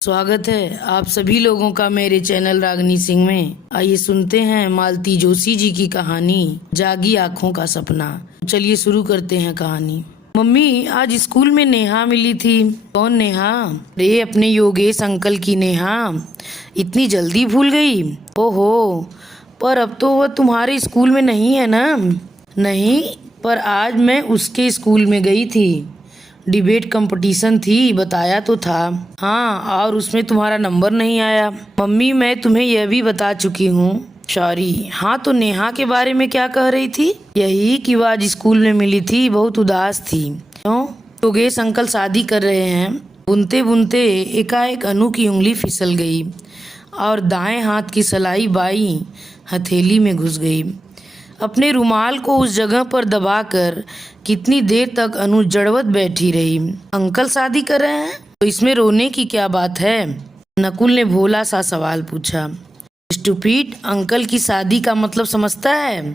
स्वागत है आप सभी लोगों का मेरे चैनल रागनी सिंह में। आइए सुनते हैं मालती जोशी जी की कहानी जागी आँखों का सपना। चलिए शुरू करते हैं कहानी। मम्मी, आज स्कूल में नेहा मिली थी। कौन नेहा? अरे अपने योगेश अंकल की नेहा। इतनी जल्दी भूल गई? ओहो, पर अब तो वह तुम्हारे स्कूल में नहीं है ना? नहीं, पर आज मैं उसके स्कूल में गई थी। डिबेट कंपटीशन थी, बताया तो था। हाँ, और उसमें तुम्हारा नंबर नहीं आया। मम्मी, मैं तुम्हें यह भी बता चुकी हूँ। सॉरी। हाँ, तो नेहा के बारे में क्या कह रही थी? यही कि वह आज स्कूल में मिली थी, बहुत उदास थी। क्यों? योगेश अंकल शादी कर रहे हैं। बुनते बुनते एकाएक अनु की उंगली फिसल गई और दाएं हाथ की सलाई बाई हथेली में घुस गई। अपने रुमाल को उस जगह पर दबाकर कितनी देर तक अनु जड़वत बैठी रही। अंकल शादी कर रहे हैं तो इसमें रोने की क्या बात है? नकुल ने भोला सा सवाल पूछा। स्टूपिड, अंकल की शादी का मतलब समझता है?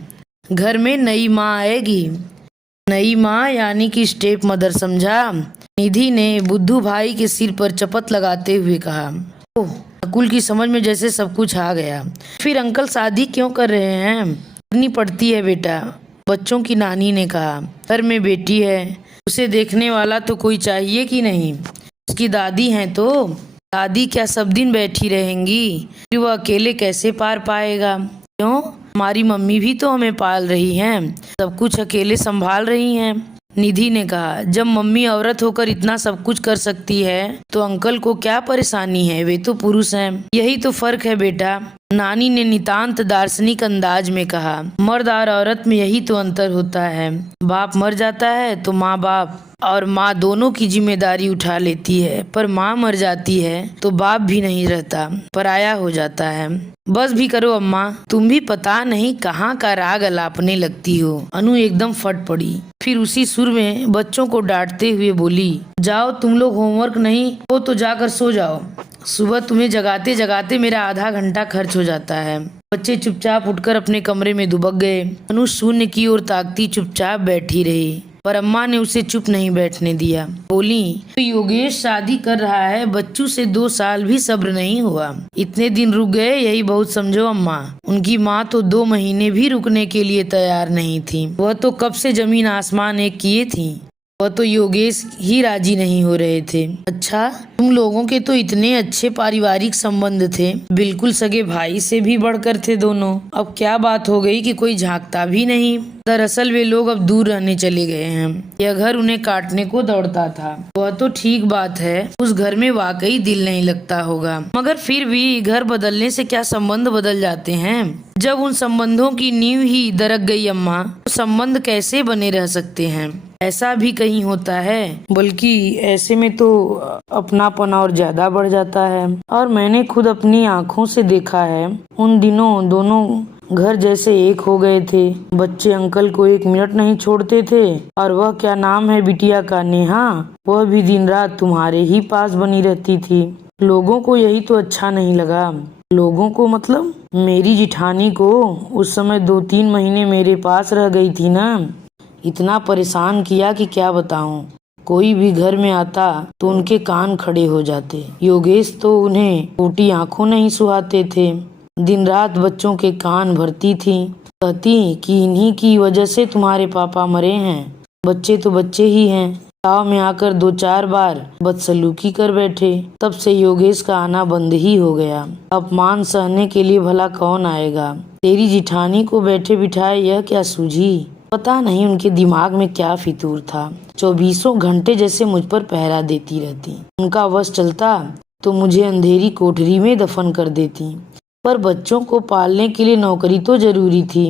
घर में नई माँ आएगी। नई माँ यानी कि स्टेप मदर, समझा? निधि ने बुद्धू भाई के सिर पर चपत लगाते हुए कहा। ओह, नकुल की समझ में जैसे सब कुछ आ गया। फिर अंकल शादी क्यों कर रहे हैं? करनी पड़ती है बेटा, बच्चों की नानी ने कहा। घर में बेटी है, उसे देखने वाला तो कोई चाहिए कि नहीं? उसकी दादी हैं तो दादी क्या सब दिन बैठी रहेंगी? फिर वो अकेले कैसे पार पाएगा? क्यों, हमारी मम्मी भी तो हमें पाल रही हैं, सब कुछ अकेले संभाल रही हैं। निधि ने कहा, जब मम्मी औरत होकर इतना सब कुछ कर सकती है तो अंकल को क्या परेशानी है? वे तो पुरुष हैं। यही तो फर्क है बेटा, नानी ने नितांत दार्शनिक अंदाज में कहा। मर्द और औरत में यही तो अंतर होता है। बाप मर जाता है तो माँ बाप और माँ दोनों की जिम्मेदारी उठा लेती है, पर माँ मर जाती है तो बाप भी नहीं रहता, पराया हो जाता है। बस भी करो अम्मा, तुम भी पता नहीं कहाँ का राग अलापने लगती हो। अनु एकदम फट पड़ी, फिर उसी सुर में बच्चों को डांटते हुए बोली, जाओ तुम लोग, होमवर्क नहीं हो तो जाकर सो जाओ। सुबह तुम्हें जगाते जगाते मेरा आधा घंटा खर्च हो जाता है। बच्चे चुपचाप उठकर अपने कमरे में दुबक गए। अनु शून्य की ओर ताकती चुपचाप बैठी रही, पर अम्मा ने उसे चुप नहीं बैठने दिया। बोली, तो योगेश शादी कर रहा है, बच्चू से 2 साल भी सब्र नहीं हुआ, इतने दिन रुक गए, यही बहुत समझो अम्मा। उनकी माँ तो 2 महीने भी रुकने के लिए तैयार नहीं थी। वह तो कब से जमीन आसमान एक किए थी। वह तो योगेश ही राजी नहीं हो रहे थे। अच्छा, तुम लोगों के तो इतने अच्छे पारिवारिक संबंध थे, बिल्कुल सगे भाई से भी बढ़कर थे दोनों। अब क्या बात हो गई कि कोई झांकता भी नहीं? दरअसल वे लोग अब दूर रहने चले गए हैं। यह घर उन्हें काटने को दौड़ता था। वह तो ठीक बात है, उस घर में वाकई दिल नहीं लगता होगा, मगर फिर भी घर बदलने से क्या संबंध बदल जाते हैं? जब उन संबंधों की नींव ही दरक गई अम्मा, तो संबंध कैसे बने रह सकते हैं? ऐसा भी कहीं होता है, बल्कि ऐसे में तो अपनापन और ज्यादा बढ़ जाता है। और मैंने खुद अपनी आंखों से देखा है, उन दिनों दोनों घर जैसे एक हो गए थे। बच्चे अंकल को 1 मिनट नहीं छोड़ते थे, और वह क्या नाम है बिटिया का, नेहा, वह भी दिन रात तुम्हारे ही पास बनी रहती थी। लोगों को यही तो अच्छा नहीं लगा। लोगों को मतलब मेरी जिठानी को। उस समय 2-3 महीने मेरे पास रह गई थी ना, इतना परेशान किया कि क्या बताऊं। कोई भी घर में आता तो उनके कान खड़े हो जाते। योगेश तो उन्हें टूटी आंखों नहीं सुहाते थे। दिन रात बच्चों के कान भरती थी, कहती कि इन्हीं की वजह से तुम्हारे पापा मरे हैं। बच्चे तो बच्चे ही हैं। गाँव में आकर 2-4 बार बदसलूकी कर बैठे, तब से योगेश का आना बंद ही हो गया। अपमान सहने के लिए भला कौन आएगा? तेरी जिठानी को बैठे बिठाए यह क्या सूझी? पता नहीं उनके दिमाग में क्या फितूर था। 24 घंटे जैसे मुझ पर पहरा देती रहती। उनका वश चलता तो मुझे अंधेरी कोठरी में दफन कर देती, पर बच्चों को पालने के लिए नौकरी तो जरूरी थी,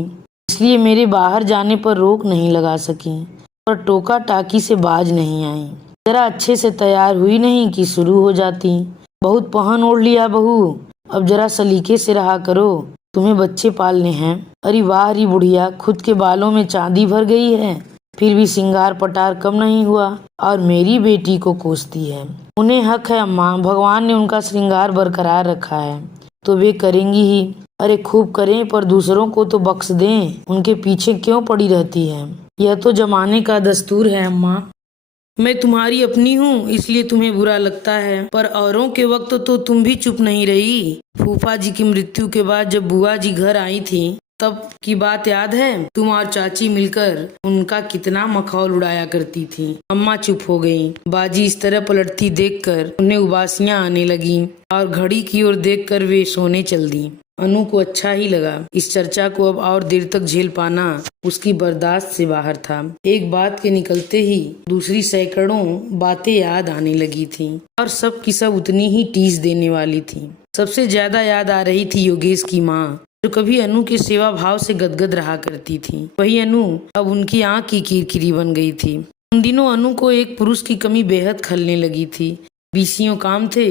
इसलिए मेरे बाहर जाने पर रोक नहीं लगा सकी, पर टोका टाकी से बाज नहीं आई। जरा अच्छे से तैयार हुई नहीं कि शुरू हो जाती, बहुत पहन ओढ़ लिया बहू, अब जरा सलीके से रहा करो, तुम्हें बच्चे पालने हैं। अरे वाह री बुढ़िया, खुद के बालों में चांदी भर गई है, फिर भी सिंगार पटार कम नहीं हुआ, और मेरी बेटी को कोसती है। उन्हें हक है अम्मा, भगवान ने उनका श्रृंगार बरकरार रखा है तो वे करेंगी ही। अरे खूब करें, पर दूसरों को तो बख्श दें, उनके पीछे क्यों पड़ी रहती है? यह तो जमाने का दस्तूर है अम्मा। मैं तुम्हारी अपनी हूँ इसलिए तुम्हें बुरा लगता है, पर औरों के वक्त तो तुम भी चुप नहीं रही। फूफा जी की मृत्यु के बाद जब बुआ जी घर आई थी तब की बात याद है? तुम और चाची मिलकर उनका कितना मखौल उड़ाया करती थी। अम्मा चुप हो गई। बाजी इस तरह पलटती देखकर उन्हें उबासियां आने लगीं और घड़ी की ओर देखकर वे सोने चल दी। अनु को अच्छा ही लगा। इस चर्चा को अब और देर तक झेल पाना उसकी बर्दाश्त से बाहर था। एक बात के निकलते ही दूसरी सैकड़ों बातें याद आने लगी थीं और सब की सब उतनी ही टीस देने वाली थीं। सबसे ज्यादा याद आ रही थी योगेश की माँ, जो कभी अनु के सेवा भाव से गदगद रहा करती थी। वही अनु अब उनकी आँख की किरकिरी बन गई थी। उन दिनों अनु को एक पुरुष की कमी बेहद खलने लगी थी। बीसियों काम थे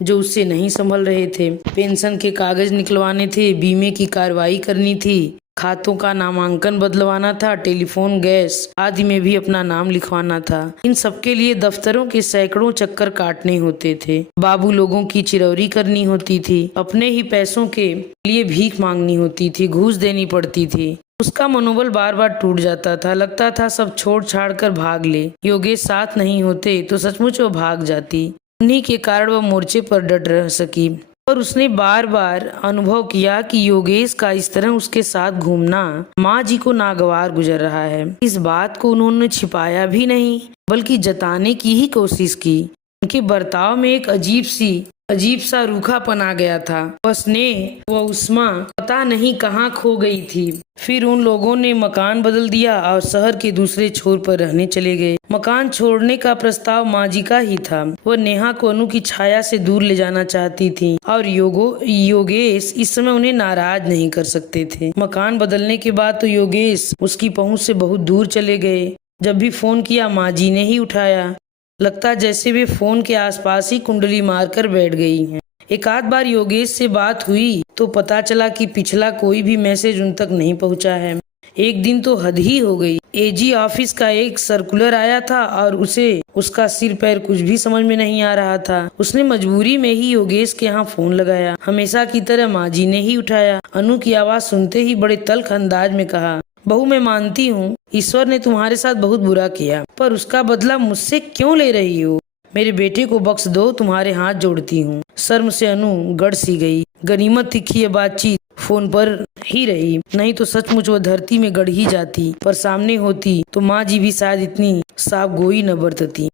जो उससे नहीं संभल रहे थे। पेंशन के कागज निकलवाने थे, बीमे की कार्रवाई करनी थी, खातों का नामांकन बदलवाना था, टेलीफोन गैस आदि में भी अपना नाम लिखवाना था। इन सबके लिए दफ्तरों के सैकड़ों चक्कर काटने होते थे। बाबू लोगों की चिरौरी करनी होती थी, अपने ही पैसों के लिए भीख मांगनी होती थी, घूस देनी पड़ती थी। उसका मनोबल बार बार टूट जाता था। लगता था सब छोड़ छाड़ कर भाग ले। योगेश साथ नहीं होते तो सचमुच वो भाग जाती। उन्हीं के कारण वह मोर्चे पर डट रह सकी। और उसने बार बार अनुभव किया कि योगेश का इस तरह उसके साथ घूमना माँ जी को नागवार गुजर रहा है। इस बात को उन्होंने छिपाया भी नहीं बल्कि जताने की ही कोशिश की। उनके बर्ताव में एक अजीब सा रूखापन आ गया था। वह स्नेह व उष्मा पता नहीं कहाँ खो गई थी। फिर उन लोगों ने मकान बदल दिया और शहर के दूसरे छोर पर रहने चले गए। मकान छोड़ने का प्रस्ताव माँ जी का ही था। वह नेहा को अनु की छाया से दूर ले जाना चाहती थी और योगेश इस समय उन्हें नाराज नहीं कर सकते थे। मकान बदलने के बाद तो योगेश उसकी पहुँच से बहुत दूर चले गए। जब भी फोन किया माँ जी ने ही उठाया। लगता जैसे वे फोन के आसपास ही कुंडली मारकर बैठ गई हैं। एक आध बार योगेश से बात हुई तो पता चला कि पिछला कोई भी मैसेज उन तक नहीं पहुंचा है। एक दिन तो हद ही हो गई। एजी ऑफिस का एक सर्कुलर आया था और उसे उसका सिर पैर कुछ भी समझ में नहीं आ रहा था। उसने मजबूरी में ही योगेश के यहाँ फोन लगाया। हमेशा की तरह माँ जी ने ही उठाया। अनु की आवाज सुनते ही बड़े तल्ख अंदाज में कहा, बहू मैं मानती हूँ ईश्वर ने तुम्हारे साथ बहुत बुरा किया, पर उसका बदला मुझसे क्यों ले रही हो? मेरे बेटे को बख्श दो, तुम्हारे हाथ जोड़ती हूँ। शर्म से अनु गड़ सी गई। गनीमत तिखी ये बातचीत फोन पर ही रही, नहीं तो सचमुच वो धरती में गड़ ही जाती। पर सामने होती तो माँ जी भी शायद इतनी साफ गोई न बरतती।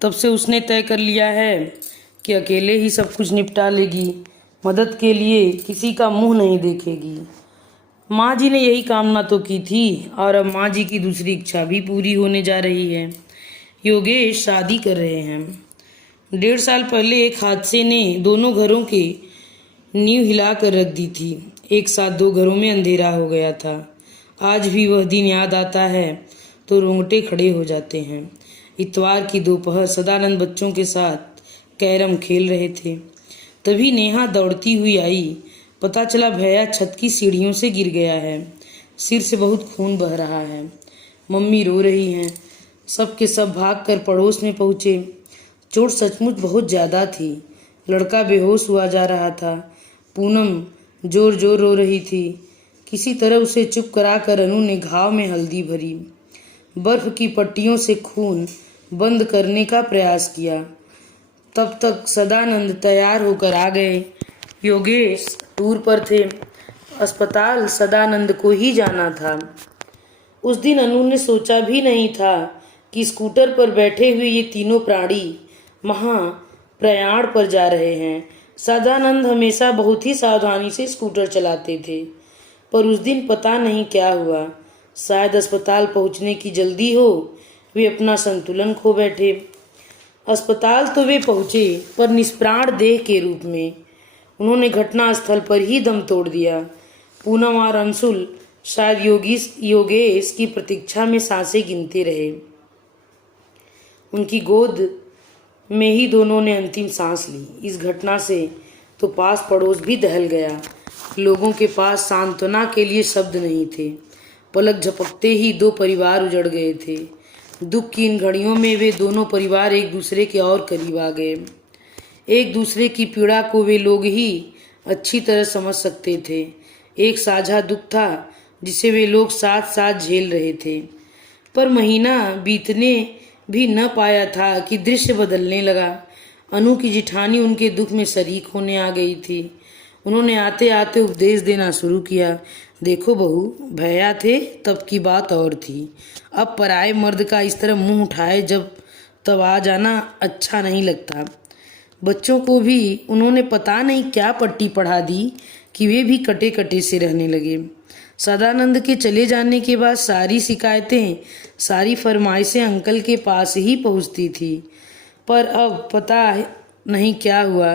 तब से उसने तय कर लिया है कि अकेले ही सब कुछ निपटा लेगी। मदद के लिए किसी का मुंह नहीं देखेगी। माँ जी ने यही कामना तो की थी और अब माँ जी की दूसरी इच्छा भी पूरी होने जा रही है। योगेश शादी कर रहे हैं। 1.5 साल पहले एक हादसे ने दोनों घरों के नींव हिला कर रख दी थी। एक साथ 2 घरों में अंधेरा हो गया था। आज भी वह दिन याद आता है तो रोंगटे खड़े हो जाते हैं। इतवार की दोपहर सदानंद बच्चों के साथ कैरम खेल रहे थे। तभी नेहा दौड़ती हुई आई। पता चला भैया छत की सीढ़ियों से गिर गया है। सिर से बहुत खून बह रहा है। मम्मी रो रही हैं। सब के सब भागकर पड़ोस में पहुँचे। चोट सचमुच बहुत ज़्यादा थी। लड़का बेहोश हुआ जा रहा था। पूनम जोर जोर रो रही थी। किसी तरह उसे चुप कराकर अनु ने घाव में हल्दी भरी, बर्फ की पट्टियों से खून बंद करने का प्रयास किया। तब तक सदानंद तैयार होकर आ गए। योगेश टूर पर थे। अस्पताल सदानंद को ही जाना था। उस दिन अनु ने सोचा भी नहीं था कि स्कूटर पर बैठे हुए ये तीनों प्राणी महाप्रयाण पर जा रहे हैं। सदानंद हमेशा बहुत ही सावधानी से स्कूटर चलाते थे, पर उस दिन पता नहीं क्या हुआ। शायद अस्पताल पहुंचने की जल्दी हो, वे अपना संतुलन खो बैठे। अस्पताल तो वे पहुंचे, पर निष्प्राण देह के रूप में। उन्होंने घटनास्थल पर ही दम तोड़ दिया। पूनम और अंशुल शायद योगेश की प्रतीक्षा में सांसें गिनते रहे। उनकी गोद में ही दोनों ने अंतिम सांस ली। इस घटना से तो पास पड़ोस भी दहल गया। लोगों के पास सांत्वना के लिए शब्द नहीं थे। पलक झपकते ही 2 परिवार उजड़ गए थे। दुख की इन घड़ियों में वे दोनों परिवार एक दूसरे के और करीब आ गए। एक दूसरे की पीड़ा को वे लोग ही अच्छी तरह समझ सकते थे। एक साझा दुख था जिसे वे लोग साथ साथ झेल रहे थे। पर महीना बीतने भी न पाया था कि दृश्य बदलने लगा। अनु की जिठानी उनके दुख में शरीक होने आ गई थी। उन्होंने आते आते उपदेश देना शुरू किया। देखो बहू, भैया थे तब की बात और थी। अब पराए मर्द का इस तरह मुंह उठाए जब तब आ जाना अच्छा नहीं लगता। बच्चों को भी उन्होंने पता नहीं क्या पट्टी पढ़ा दी कि वे भी कटे कटे से रहने लगे। सदानंद के चले जाने के बाद सारी शिकायतें, सारी फरमाइशें अंकल के पास ही पहुंचती थी। पर अब पता नहीं क्या हुआ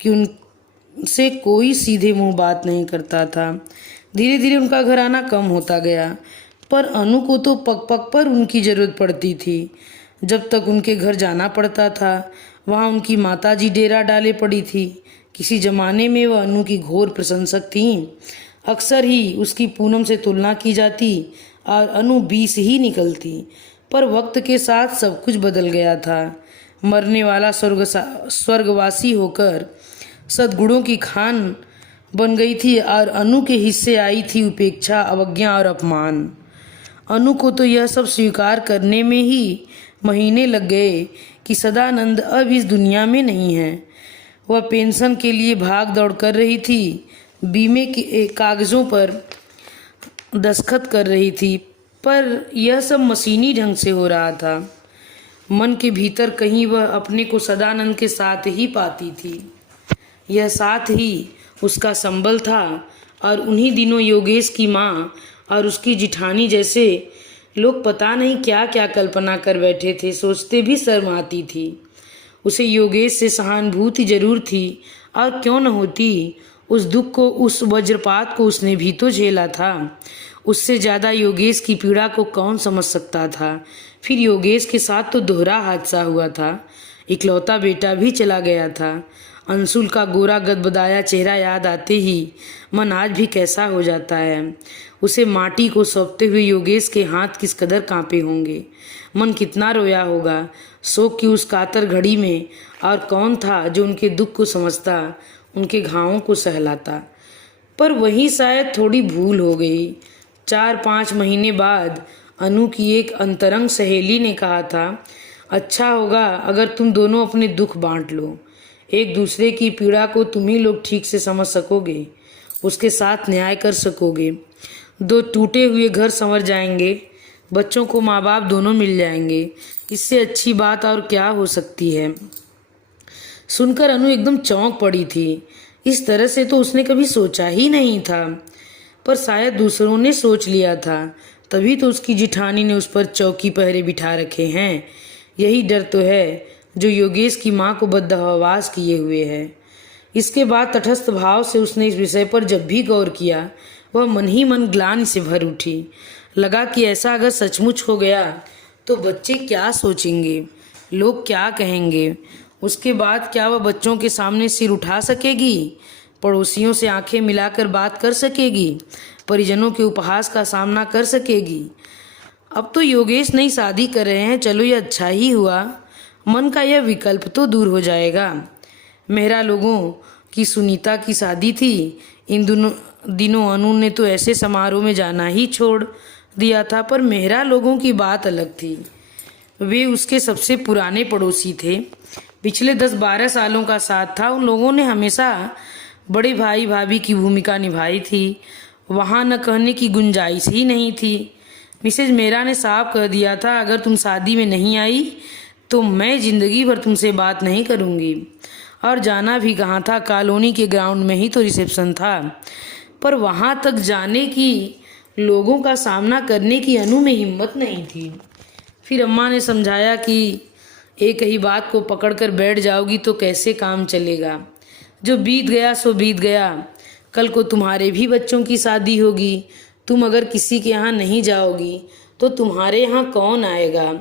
कि उनसे कोई सीधे मुंह बात नहीं करता था। धीरे धीरे उनका घर आना कम होता गया, पर अनु को तो पग पग पर उनकी ज़रूरत पड़ती थी। जब तक उनके घर जाना पड़ता था, वहाँ उनकी माताजी डेरा डाले पड़ी थी। किसी जमाने में वह अनु की घोर प्रशंसक थीं। अक्सर ही उसकी पूनम से तुलना की जाती और अनु 20 ही निकलती। पर वक्त के साथ सब कुछ बदल गया था। मरने वाला स्वर्गवासी होकर सद्गुणों की खान बन गई थी और अनु के हिस्से आई थी उपेक्षा, अवज्ञा और अपमान। अनु को तो यह सब स्वीकार करने में ही महीने लग गए कि सदानंद अब इस दुनिया में नहीं है। वह पेंशन के लिए भाग दौड़ कर रही थी, बीमे के कागज़ों पर दस्तखत कर रही थी, पर यह सब मशीनी ढंग से हो रहा था। मन के भीतर कहीं वह अपने को सदानंद के साथ ही पाती थी। यह साथ ही उसका संबल था और उन्हीं दिनों योगेश की माँ और उसकी जिठानी जैसे लोग पता नहीं क्या क्या कल्पना कर बैठे थे, सोचते भी शर्म आती थी। उसे योगेश से सहानुभूति जरूर थी, और क्यों न होती। उस दुख को, उस वज्रपात को उसने भी तो झेला था। उससे ज़्यादा योगेश की पीड़ा को कौन समझ सकता था। फिर योगेश के साथ तो दोहरा हादसा हुआ था। इकलौता बेटा भी चला गया था। अंशुल का गोरा गदबदाया चेहरा याद आते ही मन आज भी कैसा हो जाता है। उसे माटी को सौंपते हुए योगेश के हाथ किस कदर कांपे होंगे, मन कितना रोया होगा शोक की उस कातर घड़ी में। और कौन था जो उनके दुख को समझता, उनके घावों को सहलाता। पर वहीं शायद थोड़ी भूल हो गई। 4-5 महीने बाद अनु की एक अंतरंग सहेली ने कहा था, अच्छा होगा अगर तुम दोनों अपने दुख बांट लो। एक दूसरे की पीड़ा को तुम ही लोग ठीक से समझ सकोगे, उसके साथ न्याय कर सकोगे। 2 टूटे हुए घर संवर जाएंगे, बच्चों को माँ बाप दोनों मिल जाएंगे। इससे अच्छी बात और क्या हो सकती है। सुनकर अनु एकदम चौंक पड़ी थी। इस तरह से तो उसने कभी सोचा ही नहीं था, पर शायद दूसरों ने सोच लिया था, तभी तो उसकी जिठानी ने उस पर चौकी पहरे बिठा रखे हैं। यही डर तो है जो योगेश की माँ को बदहवास किए हुए है। इसके बाद तटस्थ भाव से उसने इस विषय पर जब भी गौर किया, वह मन ही मन ग्लानि से भर उठी। लगा कि ऐसा अगर सचमुच हो गया तो बच्चे क्या सोचेंगे, लोग क्या कहेंगे। उसके बाद क्या वह बच्चों के सामने सिर उठा सकेगी, पड़ोसियों से आंखें मिलाकर बात कर सकेगी, परिजनों के उपहास का सामना कर सकेगी। अब तो योगेश नई शादी कर रहे हैं, चलो ये अच्छा ही हुआ। मन का यह विकल्प तो दूर हो जाएगा। मेहरा लोगों की सुनीता की शादी थी। इन दिनों अनु ने तो ऐसे समारोह में जाना ही छोड़ दिया था, पर मेहरा लोगों की बात अलग थी। वे उसके सबसे पुराने पड़ोसी थे। पिछले 10-12 सालों का साथ था। उन लोगों ने हमेशा बड़े भाई भाभी की भूमिका निभाई थी। वहाँ न कहने की गुंजाइश ही नहीं थी। मिसेज मेहरा ने साफ कह दिया था, अगर तुम शादी में नहीं आई तो मैं जिंदगी भर तुमसे बात नहीं करूँगी। और जाना भी कहाँ था, कॉलोनी के ग्राउंड में ही तो रिसेप्शन था। पर वहाँ तक जाने की, लोगों का सामना करने की अनु में हिम्मत नहीं थी। फिर अम्मा ने समझाया कि एक ही बात को पकड़कर बैठ जाओगी तो कैसे काम चलेगा। जो बीत गया सो बीत गया। कल को तुम्हारे भी बच्चों की शादी होगी। तुम अगर किसी के यहाँ नहीं जाओगी तो तुम्हारे यहाँ कौन आएगा।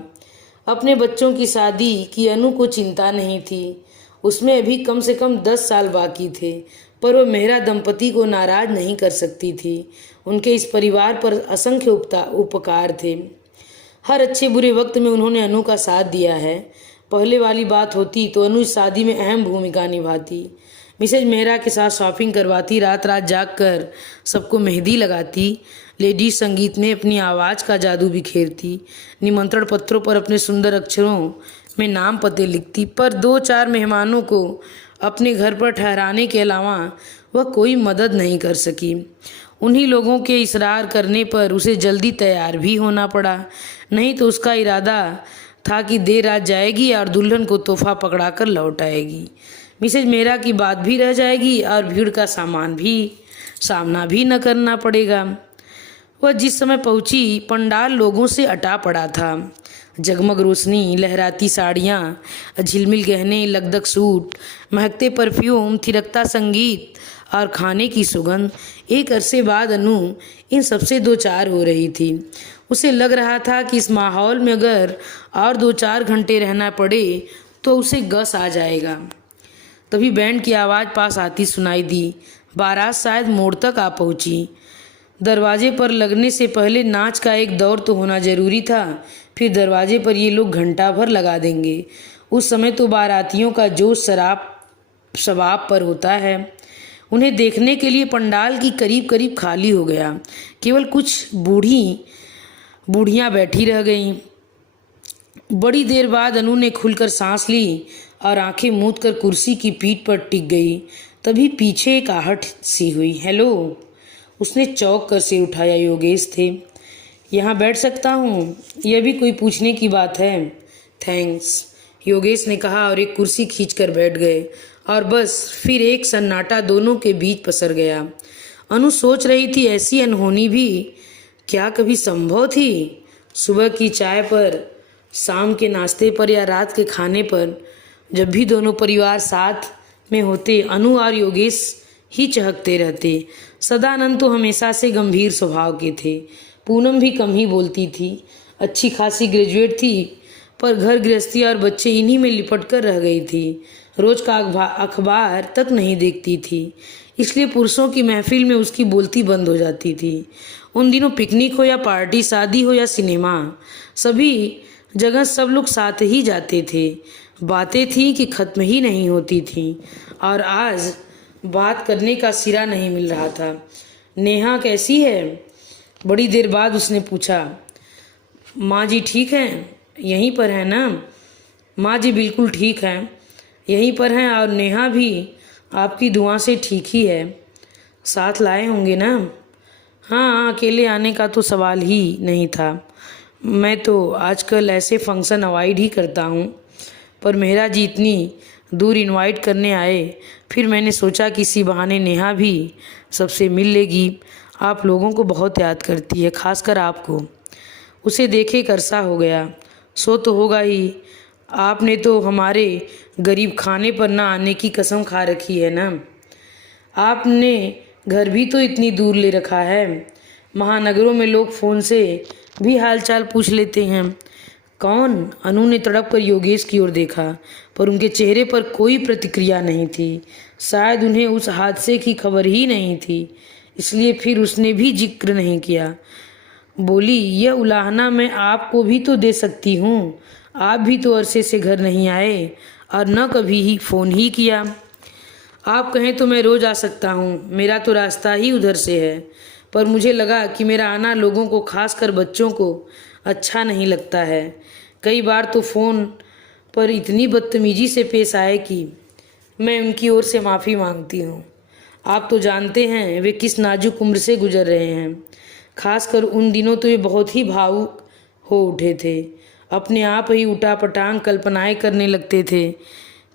अपने बच्चों की शादी की अनु को चिंता नहीं थी। उसमें अभी कम से कम 10 साल बाकी थे, पर वह मेहरा दंपति को नाराज नहीं कर सकती थी। उनके इस परिवार पर असंख्य उपकार थे। हर अच्छे बुरे वक्त में उन्होंने अनु का साथ दिया है। पहले वाली बात होती तो अनु इस शादी में अहम भूमिका निभाती। मिसेज मेहरा के साथ शॉपिंग करवाती, रात रात जाग कर सबको मेहंदी लगाती, लेडीज संगीत में अपनी आवाज़ का जादू बिखेरती, निमंत्रण पत्रों पर अपने सुंदर अक्षरों में नाम पते लिखती, पर 2-4 मेहमानों को अपने घर पर ठहराने के अलावा वह कोई मदद नहीं कर सकी। उन्हीं लोगों के इसरार करने पर उसे जल्दी तैयार भी होना पड़ा, नहीं तो उसका इरादा था कि देर रात जाएगी और दुल्हन को तोहफा पकड़ा कर लौट आएगी। मिसेज मेहरा की बात भी रह जाएगी और भीड़ का सामना भी न करना पड़ेगा। वह जिस समय पहुंची, पंडाल लोगों से अटा पड़ा था। जगमग रोशनी, लहराती साड़ियाँ, झिलमिल गहने, लगदग सूट, महकते परफ्यूम, थिरकता संगीत और खाने की सुगंध। एक अरसे बाद अनु इन सबसे दो चार हो रही थी। उसे लग रहा था कि इस माहौल में अगर और 2-4 घंटे रहना पड़े तो उसे गस आ जाएगा। तभी बैंड की आवाज़ पास आती सुनाई दी। बारात शायद मोड़ तक आ पहुंची। दरवाजे पर लगने से पहले नाच का एक दौर तो होना जरूरी था, फिर दरवाजे पर ये लोग घंटा भर लगा देंगे। उस समय तो बारातियों का जोश शबाब पर होता है। उन्हें देखने के लिए पंडाल की करीब करीब खाली हो गया। केवल कुछ बूढ़ियाँ बैठी रह गईं। बड़ी देर बाद अनु ने खुलकर सांस ली और आंखें मूंद कर कुर्सी की पीठ पर टिक गई। तभी पीछे एक आहट सी हुई। हेलो, उसने चौंक कर सिर उठाया। योगेश थे। यहाँ बैठ सकता हूँ? यह भी कोई पूछने की बात है? थैंक्स, योगेश ने कहा और एक कुर्सी खींचकर बैठ गए। और बस फिर एक सन्नाटा दोनों के बीच पसर गया। अनु सोच रही थी, ऐसी अनहोनी भी क्या कभी संभव थी? सुबह की चाय पर, शाम के नाश्ते पर या रात के खाने पर, जब भी दोनों परिवार साथ में होते, अनु और योगेश ही चहकते रहते। सदानंद तो हमेशा से गंभीर स्वभाव के थे। पूनम भी कम ही बोलती थी। अच्छी खासी ग्रेजुएट थी, पर घर गृहस्थी और बच्चे इन्हीं में लिपट कर रह गई थी। रोज का अखबार तक नहीं देखती थी, इसलिए पुरुषों की महफिल में उसकी बोलती बंद हो जाती थी। उन दिनों पिकनिक हो या पार्टी, शादी हो या सिनेमा, सभी जगह सब लोग साथ ही जाते थे। बातें थी कि खत्म ही नहीं होती थी और आज बात करने का सिरा नहीं मिल रहा था। नेहा कैसी है? बड़ी देर बाद उसने पूछा। माँ जी ठीक हैं? यहीं पर है ना? माँ जी बिल्कुल ठीक हैं, यहीं पर हैं, और नेहा भी आपकी दुआ से ठीक ही है। साथ लाए होंगे ना? हाँ, अकेले आने का तो सवाल ही नहीं था। मैं तो आजकल ऐसे फंक्शन अवॉइड ही करता हूँ, पर मेहरा जी इतनी दूर इनवाइट करने आए, फिर मैंने सोचा कि इसी बहाने नेहा भी सबसे मिल लेगी। आप लोगों को बहुत याद करती है, खासकर आपको। उसे देखे एक अरसा हो गया। सो तो होगा ही, आपने तो हमारे गरीब खाने पर ना आने की कसम खा रखी है ना। आपने घर भी तो इतनी दूर ले रखा है। महानगरों में लोग फ़ोन से भी हालचाल पूछ लेते हैं। कौन? अनु ने तड़प कर योगेश की ओर देखा, पर उनके चेहरे पर कोई प्रतिक्रिया नहीं थी। शायद उन्हें उस हादसे की खबर ही नहीं थी, इसलिए फिर उसने भी जिक्र नहीं किया। बोली, यह उलाहना मैं आपको भी तो दे सकती हूँ। आप भी तो अरसे से घर नहीं आए और न कभी ही फ़ोन ही किया। आप कहें तो मैं रोज़ आ सकता हूँ, मेरा तो रास्ता ही उधर से है, पर मुझे लगा कि मेरा आना लोगों को, खासकर बच्चों को अच्छा नहीं लगता है। कई बार तो फ़ोन पर इतनी बदतमीजी से पेश आए कि मैं उनकी ओर से माफ़ी मांगती हूँ। आप तो जानते हैं वे किस नाजुक उम्र से गुजर रहे हैं। खासकर उन दिनों तो वे बहुत ही भावुक हो उठे थे। अपने आप ही उठापटांग कल्पनाएं करने लगते थे,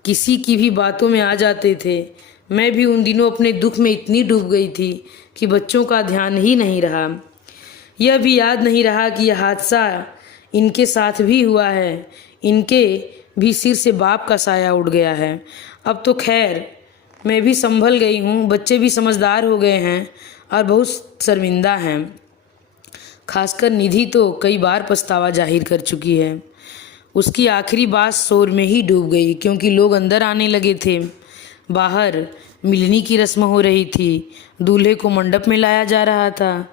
किसी की भी बातों में आ जाते थे। मैं भी उन दिनों अपने दुख में इतनी डूब गई थी कि बच्चों का ध्यान ही नहीं रहा। यह भी याद नहीं रहा कि यह हादसा इनके साथ भी हुआ है। इनके भी सिर से बाप का साया उड़ गया है। अब तो खैर मैं भी संभल गई हूँ, बच्चे भी समझदार हो गए हैं और बहुत शर्मिंदा हैं। खासकर निधि तो कई बार पछतावा जाहिर कर चुकी है। उसकी आखिरी बात शोर में ही डूब गई, क्योंकि लोग अंदर आने लगे थे। बाहर मिलनी की रस्म हो रही थी, दूल्हे को मंडप में लाया जा रहा था।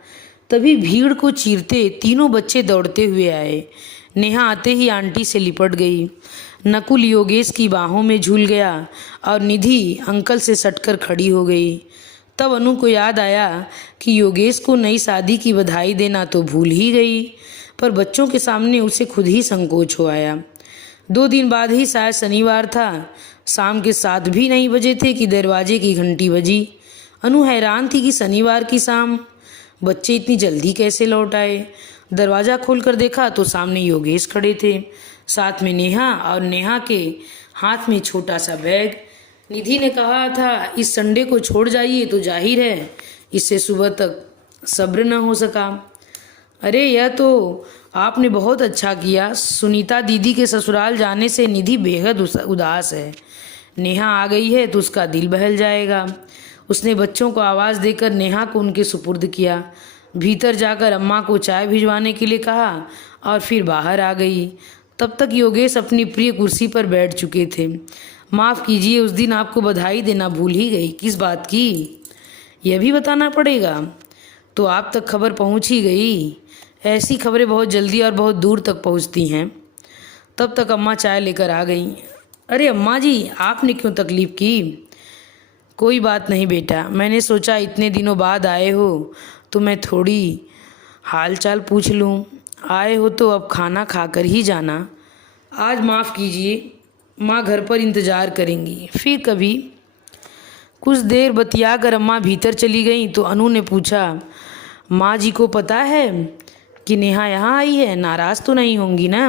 तभी भीड़ को चीरते तीनों बच्चे दौड़ते हुए आए। नेहा आते ही आंटी से लिपट गई। नकुल योगेश की बाहों में झूल गया और निधि अंकल से सटकर खड़ी हो गई। तब अनु को याद आया कि योगेश को नई शादी की बधाई देना तो भूल ही गई, पर बच्चों के सामने उसे खुद ही संकोच हो आया। 2 दिन बाद ही शायद शनिवार था, शाम के 7 भी नहीं बजे थे कि दरवाजे की घंटी बजी। अनु हैरान थी कि शनिवार की शाम बच्चे इतनी जल्दी कैसे लौट आए। दरवाज़ा खोलकर देखा तो सामने योगेश खड़े थे, साथ में नेहा, और नेहा के हाथ में छोटा सा बैग। निधि ने कहा था इस संडे को छोड़ जाइए, तो जाहिर है इससे सुबह तक सब्र न हो सका। अरे यह तो आपने बहुत अच्छा किया। सुनीता दीदी के ससुराल जाने से निधि बेहद उदास है। नेहा आ गई है तो उसका दिल बहल जाएगा। उसने बच्चों को आवाज़ देकर नेहा को उनके सुपुर्द किया। भीतर जाकर अम्मा को चाय भिजवाने के लिए कहा और फिर बाहर आ गई। तब तक योगेश अपनी प्रिय कुर्सी पर बैठ चुके थे। माफ़ कीजिए, उस दिन आपको बधाई देना भूल ही गई। किस बात की, यह भी बताना पड़ेगा? तो आप तक खबर पहुंच ही गई। ऐसी खबरें बहुत जल्दी और बहुत दूर तक पहुंचती हैं। तब तक अम्मा चाय लेकर आ गई। अरे अम्मा जी, आपने क्यों तकलीफ़ की? कोई बात नहीं बेटा, मैंने सोचा इतने दिनों बाद आए हो तो मैं थोड़ी हाल चाल पूछ लूँ। आए हो तो अब खाना खाकर ही जाना। आज माफ़ कीजिए, माँ घर पर इंतज़ार करेंगी, फिर कभी। कुछ देर बतिया कर अम्मा भीतर चली गईं तो अनु ने पूछा, माँ जी को पता है कि नेहा यहाँ आई है? नाराज़ तो नहीं होंगी ना?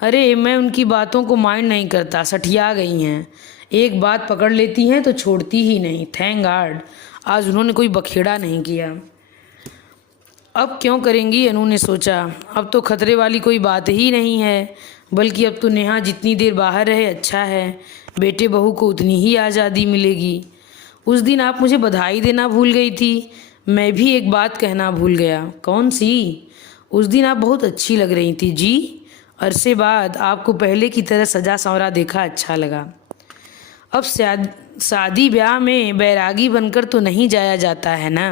अरे मैं उनकी बातों को माइंड नहीं करता, सठिया गई हैं। एक बात पकड़ लेती हैं तो छोड़ती ही नहीं। थैंक गॉड आज उन्होंने कोई बखेड़ा नहीं किया। अब क्यों करेंगी, अनु ने सोचा। अब तो खतरे वाली कोई बात ही नहीं है, बल्कि अब तो नेहा जितनी देर बाहर रहे अच्छा है। बेटे बहू को उतनी ही आज़ादी मिलेगी। उस दिन आप मुझे बधाई देना भूल गई थी। मैं भी एक बात कहना भूल गया। कौन सी? उस दिन आप बहुत अच्छी लग रही थी जी। अरसे बाद आपको पहले की तरह सजा संवरा देखा, अच्छा लगा। अब शादी ब्याह में बैरागी बनकर तो नहीं जाया जाता है ना।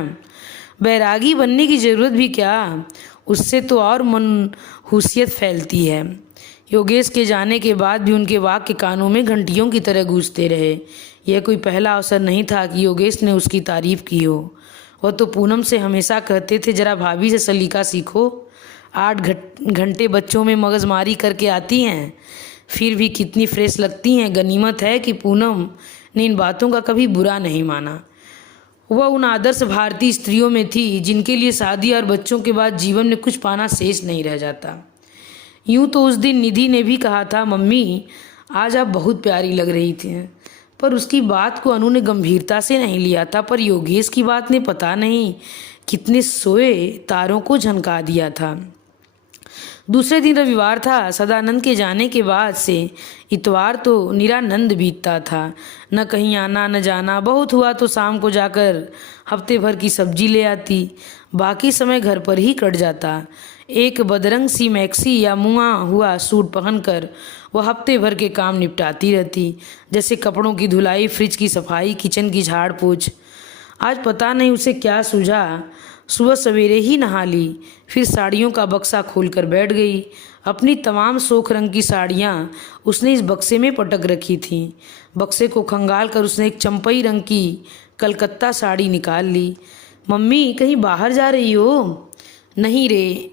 बैरागी बनने की ज़रूरत भी क्या, उससे तो और मनहूसियत फैलती है। योगेश के जाने के बाद भी उनके वाक्य कानों में घंटियों की तरह गूंजते रहे। यह कोई पहला अवसर नहीं था कि योगेश ने उसकी तारीफ की हो। वह तो पूनम से हमेशा कहते थे, जरा भाभी से सलीका सीखो। 8 घंटे बच्चों में मगजमारी करके आती हैं, फिर भी कितनी फ्रेश लगती हैं। गनीमत है कि पूनम ने इन बातों का कभी बुरा नहीं माना। वह उन आदर्श भारतीय स्त्रियों में थी जिनके लिए शादी और बच्चों के बाद जीवन में कुछ पाना शेष नहीं रह जाता। यूँ तो उस दिन निधि ने भी कहा था, मम्मी आज आप बहुत प्यारी लग रही थी, पर उसकी बात को अनु ने गंभीरता से नहीं लिया था। पर योगेश की बात ने पता नहीं कितने सोए तारों को झनका दिया था। दूसरे दिन रविवार था। सदानंद के जाने के बाद से इतवार तो निरानंद बीतता था। न कहीं आना न जाना, बहुत हुआ तो शाम को जाकर हफ्ते भर की सब्जी ले आती, बाकी समय घर पर ही कट जाता। एक बदरंग सी मैक्सी या मुआ हुआ सूट पहनकर वह हफ्ते भर के काम निपटाती रहती, जैसे कपड़ों की धुलाई, फ्रिज की सफाई, किचन की झाड़ पोछ। आज पता नहीं उसे क्या सूझा, सुबह सवेरे ही नहा ली, फिर साड़ियों का बक्सा खोलकर बैठ गई। अपनी तमाम सोख रंग की साड़ियाँ उसने इस बक्से में पटक रखी थीं। बक्से को खंगाल कर उसने एक चंपई रंग की कलकत्ता साड़ी निकाल ली। मम्मी कहीं बाहर जा रही हो? नहीं रे,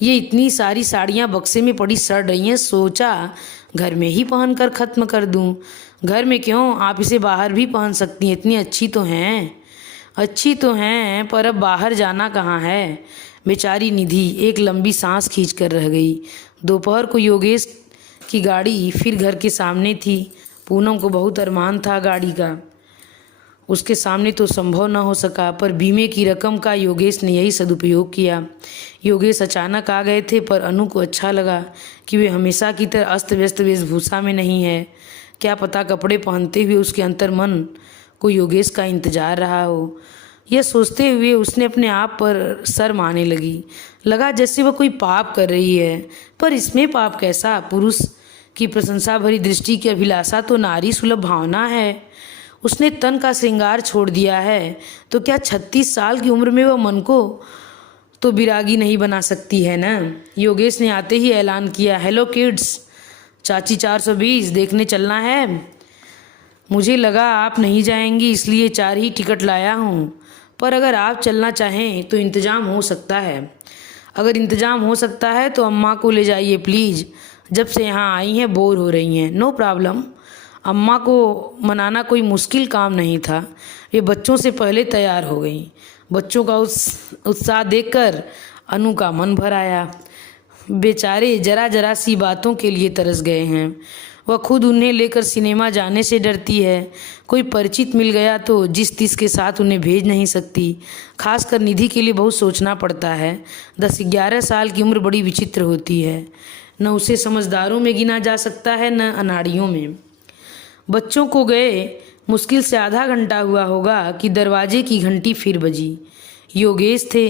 ये इतनी सारी साड़ियाँ बक्से में पड़ी सड़ रही हैं, सोचा घर में ही पहन कर ख़त्म कर दूँ। घर में क्यों, आप इसे बाहर भी पहन सकती हैं, इतनी अच्छी तो हैं। अच्छी तो हैं, पर अब बाहर जाना कहाँ है। बेचारी निधि एक लंबी सांस खींच कर रह गई। दोपहर को योगेश की गाड़ी फिर घर के सामने थी। पूनम को बहुत अरमान था गाड़ी का, उसके सामने तो संभव न हो सका, पर बीमे की रकम का योगेश ने यही सदुपयोग किया। योगेश अचानक आ गए थे, पर अनु को अच्छा लगा कि वे हमेशा की तरह अस्त व्यस्त वेशभूषा में नहीं है। क्या पता कपड़े पहनते हुए उसके अंतर्मन को योगेश का इंतजार रहा हो। यह सोचते हुए उसने अपने आप पर शर्म आने लगा जैसे वह कोई पाप कर रही है। पर इसमें पाप कैसा, पुरुष की प्रशंसा भरी दृष्टि की अभिलाषा तो नारी सुलभ भावना है। उसने तन का श्रृंगार छोड़ दिया है, तो क्या 36 साल की उम्र में वह मन को तो विरागी नहीं बना सकती है ना। योगेश ने आते ही ऐलान किया, हेलो किड्स, चाची 420 देखने चलना है। मुझे लगा आप नहीं जाएंगी, इसलिए 4 ही टिकट लाया हूँ, पर अगर आप चलना चाहें तो इंतज़ाम हो सकता है। अगर इंतज़ाम हो सकता है तो अम्मा को ले जाइए प्लीज़, जब से यहाँ आई हैं बोर हो रही हैं। No problem. अम्मा को मनाना कोई मुश्किल काम नहीं था। ये बच्चों से पहले तैयार हो गई। बच्चों का उत्साह देखकर अनु का मन भर आया। बेचारे जरा जरा सी बातों के लिए तरस गए हैं। वह खुद उन्हें लेकर सिनेमा जाने से डरती है। कोई परिचित मिल गया तो जिस तिस के साथ उन्हें भेज नहीं सकती। खासकर निधि के लिए बहुत सोचना पड़ता है। 10-11 साल की उम्र बड़ी विचित्र होती है। न उसे समझदारों में गिना जा सकता है, न अनाड़ियों में। बच्चों को गए मुश्किल से आधा घंटा हुआ होगा कि दरवाजे की घंटी फिर बजी। योगेश थे।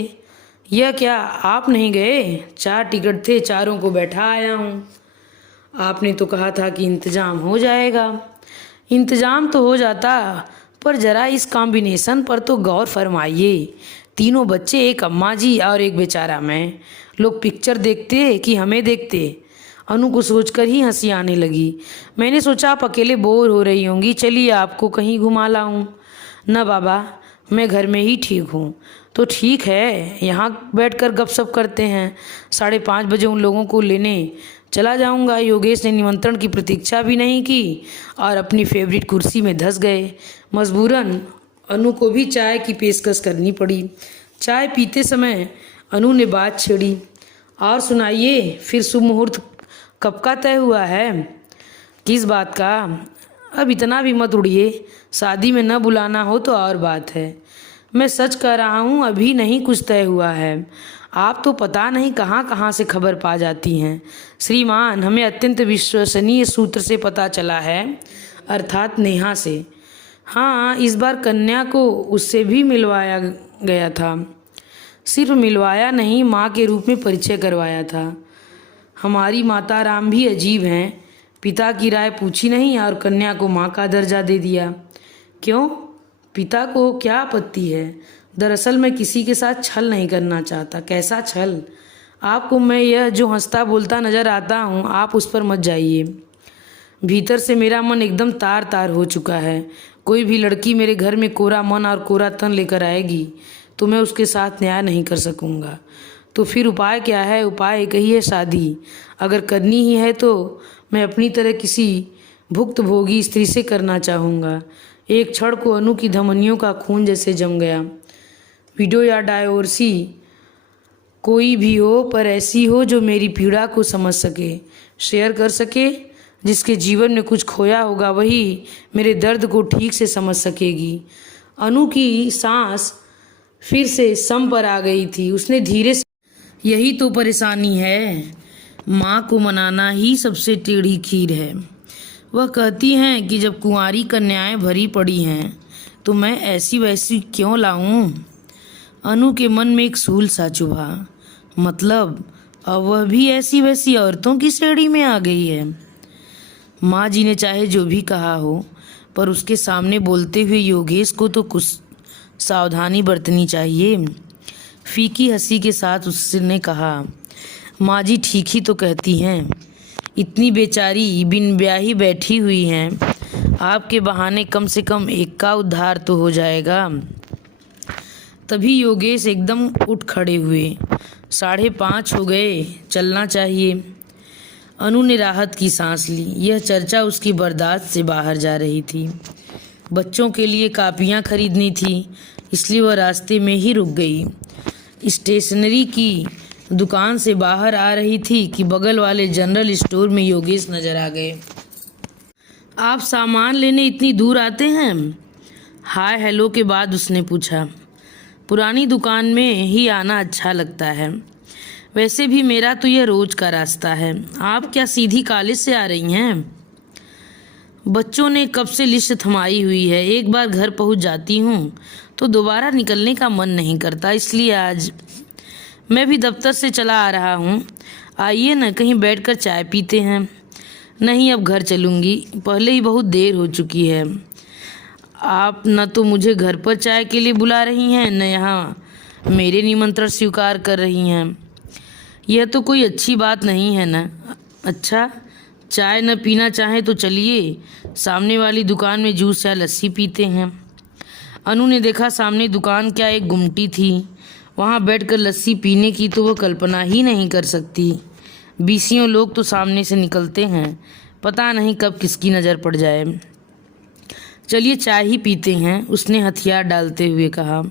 यह क्या, आप नहीं गए? 4 टिकट थे, चारों को बैठा आया हूँ। आपने तो कहा था कि इंतज़ाम हो जाएगा। इंतज़ाम तो हो जाता, पर ज़रा इस कॉम्बिनेशन पर तो गौर फरमाइए। तीनों बच्चे, एक अम्मा जी और एक बेचारा मैं। लोग पिक्चर देखते कि हमें देखते। अनु को सोचकर ही हंसी आने लगी। मैंने सोचा आप अकेले बोर हो रही होंगी, चलिए आपको कहीं घुमा लाऊं। न बाबा, मैं घर में ही ठीक हूँ। तो ठीक है, यहाँ बैठकर गपशप करते हैं। 5:30 बजे उन लोगों को लेने चला जाऊंगा। योगेश ने निमंत्रण की प्रतीक्षा भी नहीं की और अपनी फेवरेट कुर्सी में धंस गए। मजबूरन अनु को भी चाय की पेशकश करनी पड़ी। चाय पीते समय अनु ने बात छेड़ी। और सुनाइए, फिर शुभ मुहूर्त कब का तय हुआ है? किस बात का? अब इतना भी मत उड़िए। शादी में न बुलाना हो तो और बात है। मैं सच कह रहा हूँ, अभी नहीं कुछ तय हुआ है। आप तो पता नहीं कहाँ कहाँ से खबर पा जाती हैं। श्रीमान, हमें अत्यंत विश्वसनीय सूत्र से पता चला है, अर्थात नेहा से। हाँ, इस बार कन्या को उससे भी मिलवाया गया था। सिर्फ मिलवाया नहीं, माँ के रूप में परिचय करवाया था। हमारी माता राम भी अजीब हैं। पिता की राय पूछी नहीं और कन्या को माँ का दर्जा दे दिया। क्यों? पिता को क्या आपत्ति है? दरअसल मैं किसी के साथ छल नहीं करना चाहता। कैसा छल? आपको मैं यह जो हंसता बोलता नजर आता हूँ, आप उस पर मत जाइए। भीतर से मेरा मन एकदम तार तार हो चुका है। कोई भी लड़की मेरे घर में कोरा मन और कोरा तन लेकर आएगी तो मैं उसके साथ न्याय नहीं कर सकूँगा। तो फिर उपाय क्या है? उपाय एक ही है, शादी। अगर करनी ही है तो मैं अपनी तरह किसी भुक्तभोगी स्त्री से करना चाहूँगा। एक क्षण को अनु की धमनियों का खून जैसे जम गया। विडो या डायोर्सी कोई भी हो, पर ऐसी हो जो मेरी पीड़ा को समझ सके, शेयर कर सके। जिसके जीवन में कुछ खोया होगा वही मेरे दर्द को ठीक से समझ सकेगी। अनु की सांस फिर से सम पर आ गई थी। उसने धीरे से, यही तो परेशानी है, माँ को मनाना ही सबसे टेढ़ी खीर है। वह कहती हैं कि जब कुंवारी कन्याएं भरी पड़ी हैं तो मैं ऐसी वैसी क्यों लाऊं। अनु के मन में एक सूल सा चुभा। मतलब अब वह भी ऐसी वैसी औरतों की श्रेणी में आ गई है। माँ जी ने चाहे जो भी कहा हो, पर उसके सामने बोलते हुए योगेश को तो कुछ सावधानी बरतनी चाहिए। फीकी हंसी के साथ उसने कहा, माँ जी ठीक ही तो कहती हैं। इतनी बेचारी बिन ब्याही बैठी हुई हैं, आपके बहाने कम से कम एक का उद्धार तो हो जाएगा। तभी योगेश एकदम उठ खड़े हुए। 5:30 हो गए, चलना चाहिए। अनु ने राहत की सांस ली। यह चर्चा उसकी बर्दाश्त से बाहर जा रही थी। बच्चों के लिए कापियाँ खरीदनी थी, इसलिए वह रास्ते में ही रुक गई। स्टेशनरी की दुकान से बाहर आ रही थी कि बगल वाले जनरल स्टोर में योगेश नजर आ गए। आप सामान लेने इतनी दूर आते हैं? हाय हेलो के बाद उसने पूछा। पुरानी दुकान में ही आना अच्छा लगता है। वैसे भी मेरा तो यह रोज का रास्ता है। आप क्या सीधी कॉलेज से आ रही हैं? बच्चों ने कब से लिस्ट थमाई हुई है। एक बार घर पहुंच जाती हूँ तो दोबारा निकलने का मन नहीं करता, इसलिए आज मैं भी दफ्तर से चला आ रहा हूँ। आइए न, कहीं बैठकर चाय पीते हैं। नहीं, अब घर चलूँगी, पहले ही बहुत देर हो चुकी है। आप न तो मुझे घर पर चाय के लिए बुला रही हैं, न यहाँ मेरे निमंत्रण स्वीकार कर रही हैं। यह तो कोई अच्छी बात नहीं है न। अच्छा चाय न पीना चाहे तो चलिए सामने वाली दुकान में जूस या लस्सी पीते हैं। अनु ने देखा सामने दुकान क्या एक गुमटी थी। वहाँ बैठकर लस्सी पीने की तो वो कल्पना ही नहीं कर सकती। बीसियों लोग तो सामने से निकलते हैं, पता नहीं कब किसकी नज़र पड़ जाए। चलिए चाय ही पीते हैं, उसने हथियार डालते हुए कहा।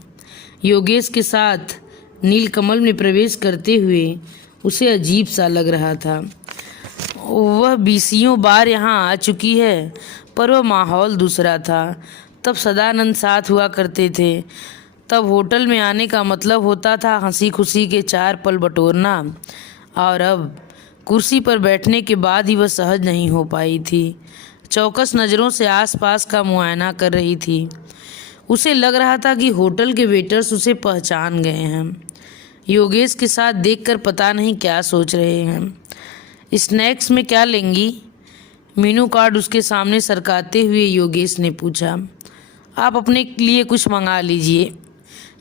योगेश के साथ नीलकमल में प्रवेश करते हुए उसे अजीब सा लग रहा था। वह बीसियों बार यहाँ आ चुकी है, पर वह माहौल दूसरा था। तब सदानंद साथ हुआ करते थे, तब होटल में आने का मतलब होता था हंसी खुशी के 4 पल बटोरना, और अब कुर्सी पर बैठने के बाद ही वह सहज नहीं हो पाई थी। चौकस नज़रों से आसपास का मुआयना कर रही थी। उसे लग रहा था कि होटल के वेटर्स उसे पहचान गए हैं, योगेश के साथ देखकर पता नहीं क्या सोच रहे हैं। स्नैक्स में क्या लेंगी? मेनू कार्ड उसके सामने सरकाते हुए योगेश ने पूछा। आप अपने लिए कुछ मंगा लीजिए,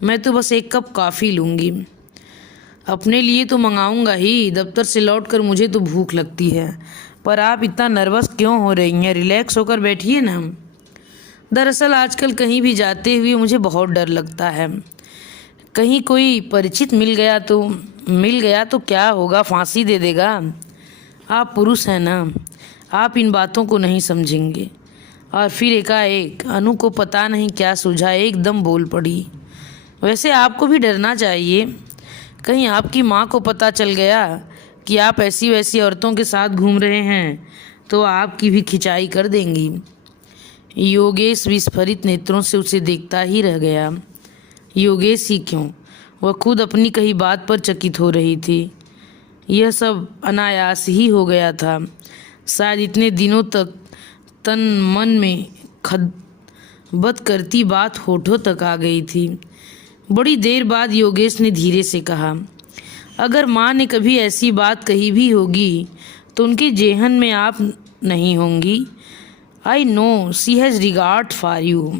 मैं तो बस 1 कप कॉफ़ी लूँगी। अपने लिए तो मंगाऊंगा ही, दफ्तर से लौटकर मुझे तो भूख लगती है। पर आप इतना नर्वस क्यों हो रही हैं? रिलैक्स होकर बैठिए ना। दरअसल आजकल कहीं भी जाते हुए मुझे बहुत डर लगता है। कहीं कोई परिचित मिल गया तो क्या होगा, फांसी दे देगा। आप पुरुष हैं ना, आप इन बातों को नहीं समझेंगे। और फिर एकाएक अनु को पता नहीं क्या सूझा, एकदम बोल पड़ी। वैसे आपको भी डरना चाहिए, कहीं आपकी माँ को पता चल गया कि आप ऐसी वैसी औरतों के साथ घूम रहे हैं तो आपकी भी खिंचाई कर देंगी। योगेश विस्फारित नेत्रों से उसे देखता ही रह गया। योगेश ही क्यों, वह खुद अपनी कही बात पर चकित हो रही थी। यह सब अनायास ही हो गया था। शायद इतने दिनों तक तन मन में खदबद करती बात होठों तक आ गई थी। बड़ी देर बाद योगेश ने धीरे से कहा, अगर माँ ने कभी ऐसी बात कही भी होगी तो उनके जेहन में आप नहीं होंगी। I know she has regard for you.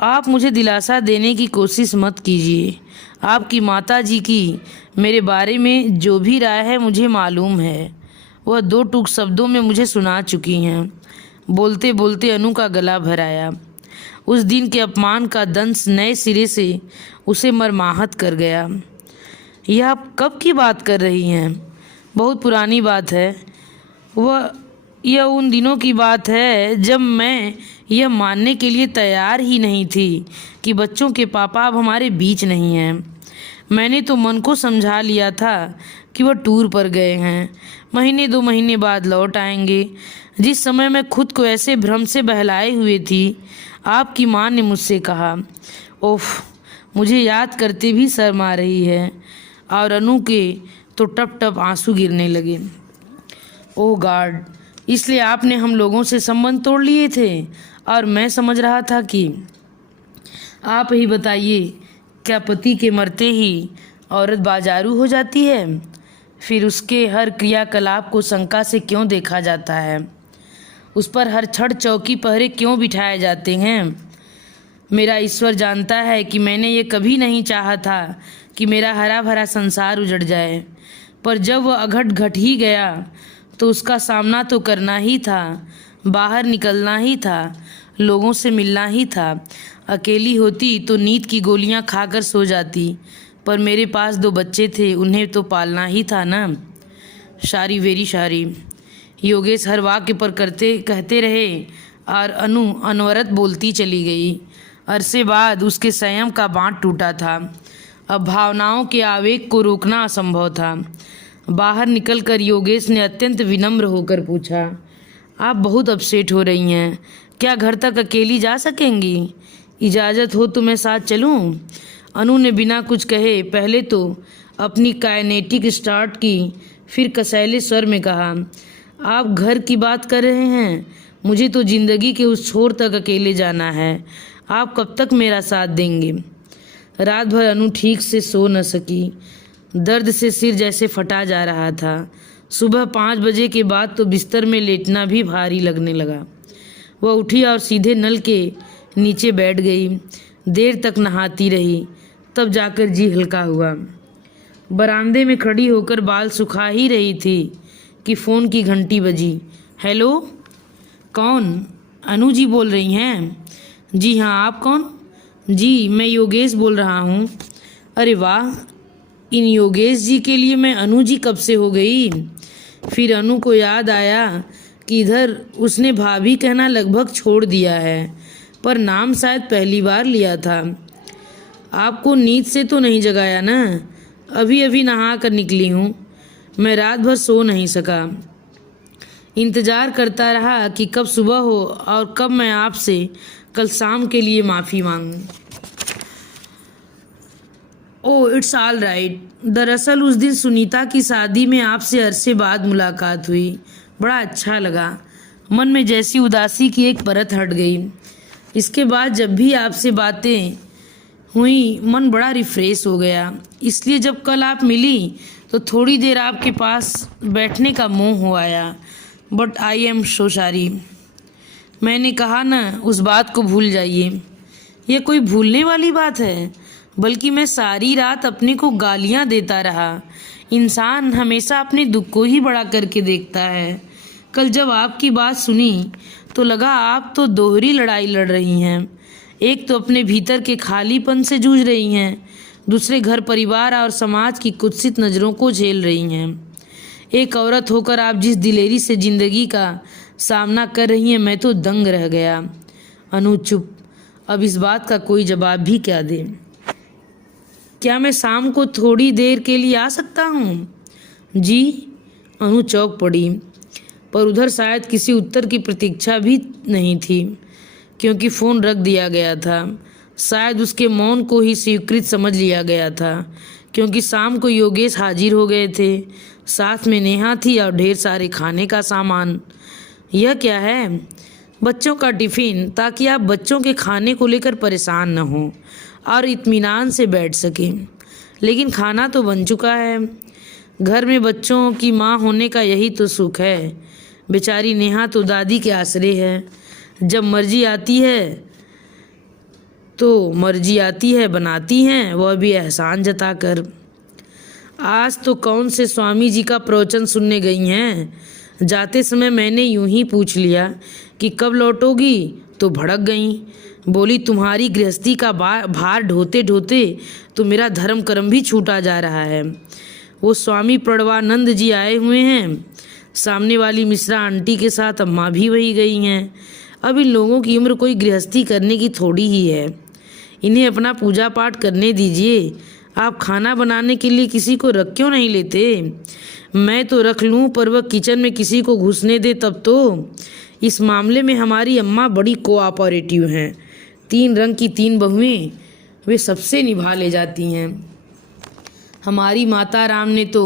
आप मुझे दिलासा देने की कोशिश मत कीजिए। आपकी माता जी की मेरे बारे में जो भी राय है मुझे मालूम है, वह 2 टूक शब्दों में मुझे सुना चुकी हैं। बोलते बोलते अनु का गला भर आया। उस दिन के अपमान का दंश नए सिरे से उसे मर्माहत कर गया। यह आप कब की बात कर रही हैं? बहुत पुरानी बात है। यह उन दिनों की बात है जब मैं यह मानने के लिए तैयार ही नहीं थी कि बच्चों के पापा अब हमारे बीच नहीं हैं। मैंने तो मन को समझा लिया था कि वह टूर पर गए हैं, 1-2 महीने बाद लौट आएंगे। जिस समय मैं खुद को ऐसे भ्रम से बहलाए हुए थी, आपकी माँ ने मुझसे कहा, ओफ, मुझे याद करते भी शर्म आ रही है। और अनु के तो टप टप आंसू गिरने लगे। ओह गॉड, इसलिए आपने हम लोगों से संबंध तोड़ लिए थे और मैं समझ रहा था कि आप ही बताइए, क्या पति के मरते ही औरत बाजारू हो जाती है? फिर उसके हर क्रियाकलाप को शंका से क्यों देखा जाता है? उस पर हर छड़ चौकी पहरे क्यों बिठाए जाते हैं? मेरा ईश्वर जानता है कि मैंने ये कभी नहीं चाहा था कि मेरा हरा भरा संसार उजड़ जाए, पर जब वह अघट घट ही गया तो उसका सामना तो करना ही था, बाहर निकलना ही था, लोगों से मिलना ही था। अकेली होती तो नींद की गोलियां खाकर सो जाती, पर मेरे पास 2 बच्चे थे, उन्हें तो पालना ही था ना। शारी वेरी शारी, योगेश हर वाक्य पर कहते रहे और अनु अनवरत बोलती चली गई। अरसे बाद उसके संयम का बांध टूटा था। अब भावनाओं के आवेग को रोकना असंभव था। बाहर निकलकर योगेश ने अत्यंत विनम्र होकर पूछा, आप बहुत अपसेट हो रही हैं, क्या घर तक अकेली जा सकेंगी? इजाज़त हो तो मैं साथ चलूं? अनु ने बिना कुछ कहे पहले तो अपनी काइनेटिक स्टार्ट की, फिर कसैले स्वर में कहा, आप घर की बात कर रहे हैं? मुझे तो ज़िंदगी के उस छोर तक अकेले जाना है। आप कब तक मेरा साथ देंगे? रात भर अनु ठीक से सो न सकी। दर्द से सिर जैसे फटा जा रहा था। सुबह 5 बजे के बाद तो बिस्तर में लेटना भी भारी लगने लगा। वह उठी और सीधे नल के नीचे बैठ गई। देर तक नहाती रही, तब जाकर जी हल्का हुआ। बरामदे में खड़ी होकर बाल सुखा ही रही थी कि फ़ोन की घंटी बजी। हेलो, कौन? अनु जी बोल रही हैं? जी हाँ, आप कौन? जी मैं योगेश बोल रहा हूँ। अरे वाह, इन योगेश जी के लिए मैं अनु जी कब से हो गई। फिर अनु को याद आया कि इधर उसने भाभी कहना लगभग छोड़ दिया है, पर नाम शायद पहली बार लिया था। आपको नींद से तो नहीं जगाया ना? अभी अभी नहा कर निकली हूँ। मैं रात भर सो नहीं सका, इंतज़ार करता रहा कि कब सुबह हो और कब मैं आपसे कल शाम के लिए माफ़ी मांगूं। ओह, इट्स ऑल राइट। दरअसल उस दिन सुनीता की शादी में आपसे अरसे बाद मुलाकात हुई। बड़ा अच्छा लगा, मन में जैसी उदासी की एक परत हट गई। इसके बाद जब भी आपसे बातें हुई मन बड़ा रिफ्रेश हो गया। इसलिए जब कल आप मिली तो थोड़ी देर आपके पास बैठने का मोह हो आया। But I am so sorry. मैंने कहा ना, उस बात को भूल जाइए। यह कोई भूलने वाली बात है? बल्कि मैं सारी रात अपने को गालियां देता रहा। इंसान हमेशा अपने दुख को ही बड़ा करके देखता है। कल जब आपकी बात सुनी तो लगा आप तो दोहरी लड़ाई लड़ रही हैं। एक तो अपने भीतर के खालीपन से जूझ रही हैं, दूसरे घर परिवार और समाज की कुत्सित नज़रों को झेल रही हैं। एक औरत होकर आप जिस दिलेरी से ज़िंदगी का सामना कर रही हैं, मैं तो दंग रह गया। अनु चुप। अब इस बात का कोई जवाब भी क्या दे। क्या मैं शाम को थोड़ी देर के लिए आ सकता हूँ? जी। अनु चौंक पड़ी, पर उधर शायद किसी उत्तर की प्रतीक्षा भी नहीं थी, क्योंकि फ़ोन रख दिया गया था। शायद उसके मौन को ही स्वीकृत समझ लिया गया था, क्योंकि शाम को योगेश हाजिर हो गए थे। साथ में नेहा थी और ढेर सारे खाने का सामान। यह क्या है? बच्चों का टिफ़िन, ताकि आप बच्चों के खाने को लेकर परेशान न हों और इत्मीनान से बैठ सकें। लेकिन खाना तो बन चुका है। घर में बच्चों की माँ होने का यही तो सुख है। बेचारी नेहा तो दादी के आसरे है। जब मर्जी आती है बनाती हैं, वह भी एहसान जताकर। आज तो कौन से स्वामी जी का प्रवचन सुनने गई हैं। जाते समय मैंने यूं ही पूछ लिया कि कब लौटोगी, तो भड़क गईं। बोली, तुम्हारी गृहस्थी का भार ढोते ढोते तो मेरा धर्म कर्म भी छूटा जा रहा है। वो स्वामी प्रणवानंद जी आए हुए हैं। सामने वाली मिश्रा आंटी के साथ अम्मा भी वही गई हैं। अब इन लोगों की उम्र कोई गृहस्थी करने की थोड़ी ही है। इन्हें अपना पूजा पाठ करने दीजिए। आप खाना बनाने के लिए किसी को रख क्यों नहीं लेते? मैं तो रख लूँ, पर वह किचन में किसी को घुसने दे तब तो। इस मामले में हमारी अम्मा बड़ी कोऑपरेटिव हैं। 3 रंग की 3 बहुएं वे सबसे निभा ले जाती हैं। हमारी माता राम ने तो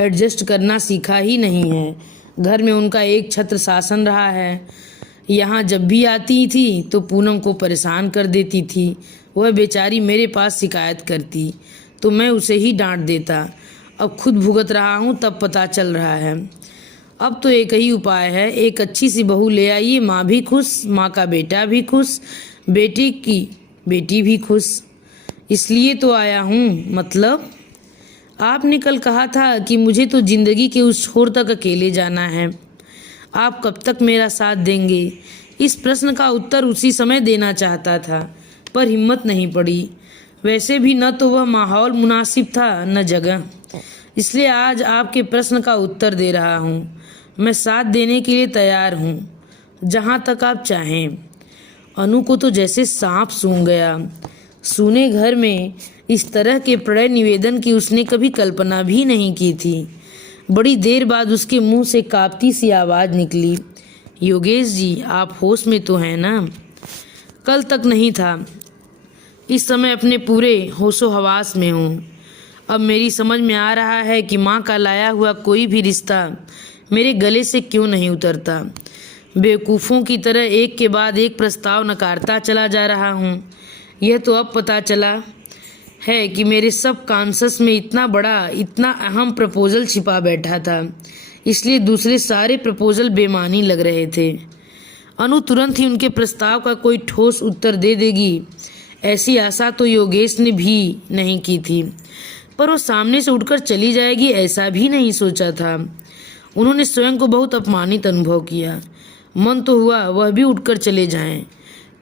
एडजस्ट करना सीखा ही नहीं है। घर में उनका एक छत्र शासन रहा है। यहाँ जब भी आती थी तो पूनम को परेशान कर देती थी। वह बेचारी मेरे पास शिकायत करती तो मैं उसे ही डांट देता। अब खुद भुगत रहा हूँ तब पता चल रहा है। अब तो एक ही उपाय है, एक अच्छी सी बहू ले आइए। माँ भी खुश, माँ का बेटा भी खुश, बेटी की बेटी भी खुश। इसलिए तो आया हूँ। मतलब? आपने कल कहा था कि मुझे तो ज़िंदगी के उस छोर तक अकेले जाना है। आप कब तक मेरा साथ देंगे? इस प्रश्न का उत्तर उसी समय देना चाहता था, पर हिम्मत नहीं पड़ी। वैसे भी न तो वह माहौल मुनासिब था, न जगह। इसलिए आज आपके प्रश्न का उत्तर दे रहा हूँ। मैं साथ देने के लिए तैयार हूँ, जहाँ तक आप चाहें। अनु को तो जैसे सांप सूंघ गया। सूने घर में इस तरह के प्रणय निवेदन की उसने कभी कल्पना भी नहीं की थी। बड़ी देर बाद उसके मुंह से कांपती सी आवाज़ निकली, योगेश जी, आप होश में तो हैं ना? कल तक नहीं था, इस समय अपने पूरे होशो हवास में हूँ। अब मेरी समझ में आ रहा है कि माँ का लाया हुआ कोई भी रिश्ता मेरे गले से क्यों नहीं उतरता। बेवकूफ़ों की तरह एक के बाद एक प्रस्ताव नकारता चला जा रहा हूँ। यह तो अब पता चला है कि मेरे सब कॉन्शस में इतना बड़ा, इतना अहम प्रपोजल छिपा बैठा था। इसलिए दूसरे सारे प्रपोजल बेमानी लग रहे थे। अनु तुरंत ही उनके प्रस्ताव का कोई ठोस उत्तर दे देगी, ऐसी आशा तो योगेश ने भी नहीं की थी। पर वो सामने से उठकर चली जाएगी, ऐसा भी नहीं सोचा था। उन्होंने स्वयं को बहुत अपमानित अनुभव किया। मन तो हुआ वह भी उठकर चले जाएं,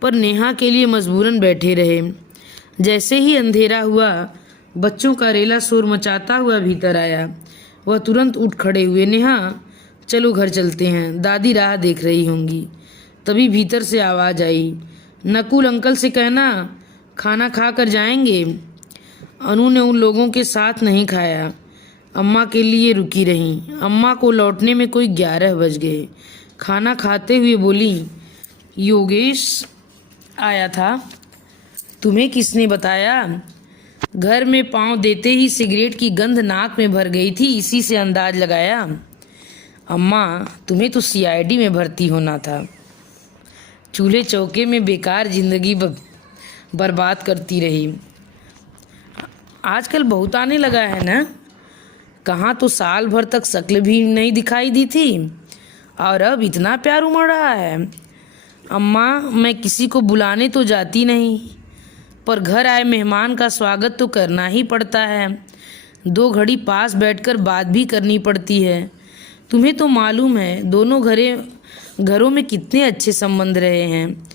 पर नेहा के लिए मजबूरन बैठे रहे। जैसे ही अंधेरा हुआ, बच्चों का रेला शोर मचाता हुआ भीतर आया। वह तुरंत उठ खड़े हुए। नेहा, चलो घर चलते हैं, दादी राह देख रही होंगी। तभी भीतर से आवाज़ आई, नकुल अंकल से कहना खाना खा कर जाएंगे। अनु ने उन लोगों के साथ नहीं खाया, अम्मा के लिए रुकी रहीं। अम्मा को लौटने में कोई 11 बज गए। खाना खाते हुए बोली, योगेश आया था, तुम्हें किसने बताया? घर में पांव देते ही सिगरेट की गंध नाक में भर गई थी, इसी से अंदाज लगाया। अम्मा, तुम्हें तो सीआईडी में भर्ती होना था। चूल्हे चौके में बेकार जिंदगी बर्बाद करती रही। आजकल बहुत आने लगा है ना? कहाँ तो साल भर तक शक्ल भी नहीं दिखाई दी थी और अब इतना प्यार उमड़ रहा है। अम्मा, मैं किसी को बुलाने तो जाती नहीं, पर घर आए मेहमान का स्वागत तो करना ही पड़ता है। 2 घड़ी पास बैठकर बात भी करनी पड़ती है। तुम्हें तो मालूम है दोनों घरों में कितने अच्छे संबंध रहे हैं।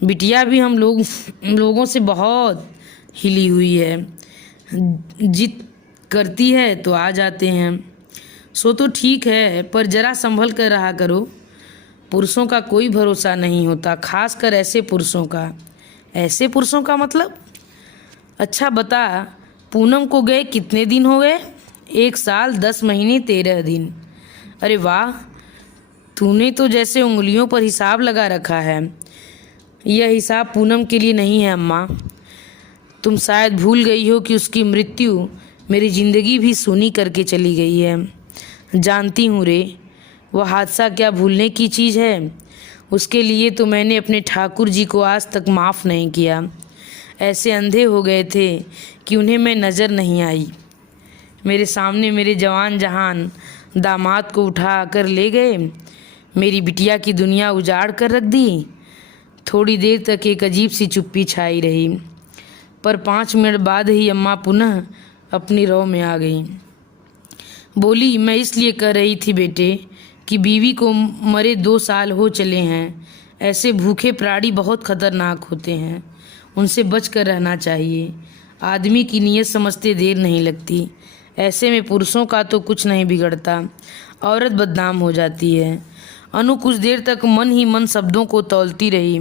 बिटिया भी हम लोगों से बहुत हिली हुई है। जिद करती है तो आ जाते हैं। सो तो ठीक है, पर जरा संभल कर रहा करो। पुरुषों का कोई भरोसा नहीं होता, खासकर ऐसे पुरुषों का। ऐसे पुरुषों का मतलब? अच्छा बता, पूनम को गए कितने दिन हो गए? 1 साल 10 महीने 13 दिन। अरे वाह, तूने तो जैसे उंगलियों पर हिसाब लगा रखा है। यह हिसाब पूनम के लिए नहीं है अम्मा। तुम शायद भूल गई हो कि उसकी मृत्यु मेरी ज़िंदगी भी सूनी करके चली गई है। जानती हूँ रे, वह हादसा क्या भूलने की चीज़ है। उसके लिए तो मैंने अपने ठाकुर जी को आज तक माफ़ नहीं किया। ऐसे अंधे हो गए थे कि उन्हें मैं नज़र नहीं आई। मेरे सामने मेरे जवान जहान दामाद को उठा कर ले गए, मेरी बिटिया की दुनिया उजाड़ कर रख दी। थोड़ी देर तक एक अजीब सी चुप्पी छाई रही, पर 5 मिनट बाद ही अम्मा पुनः अपनी रौ में आ गई। बोली, मैं इसलिए कह रही थी बेटे कि बीवी को मरे 2 साल हो चले हैं। ऐसे भूखे प्राणी बहुत खतरनाक होते हैं, उनसे बच कर रहना चाहिए। आदमी की नीयत समझते देर नहीं लगती। ऐसे में पुरुषों का तो कुछ नहीं बिगड़ता, औरत बदनाम हो जाती है। अनु कुछ देर तक मन ही मन शब्दों को तौलती रही,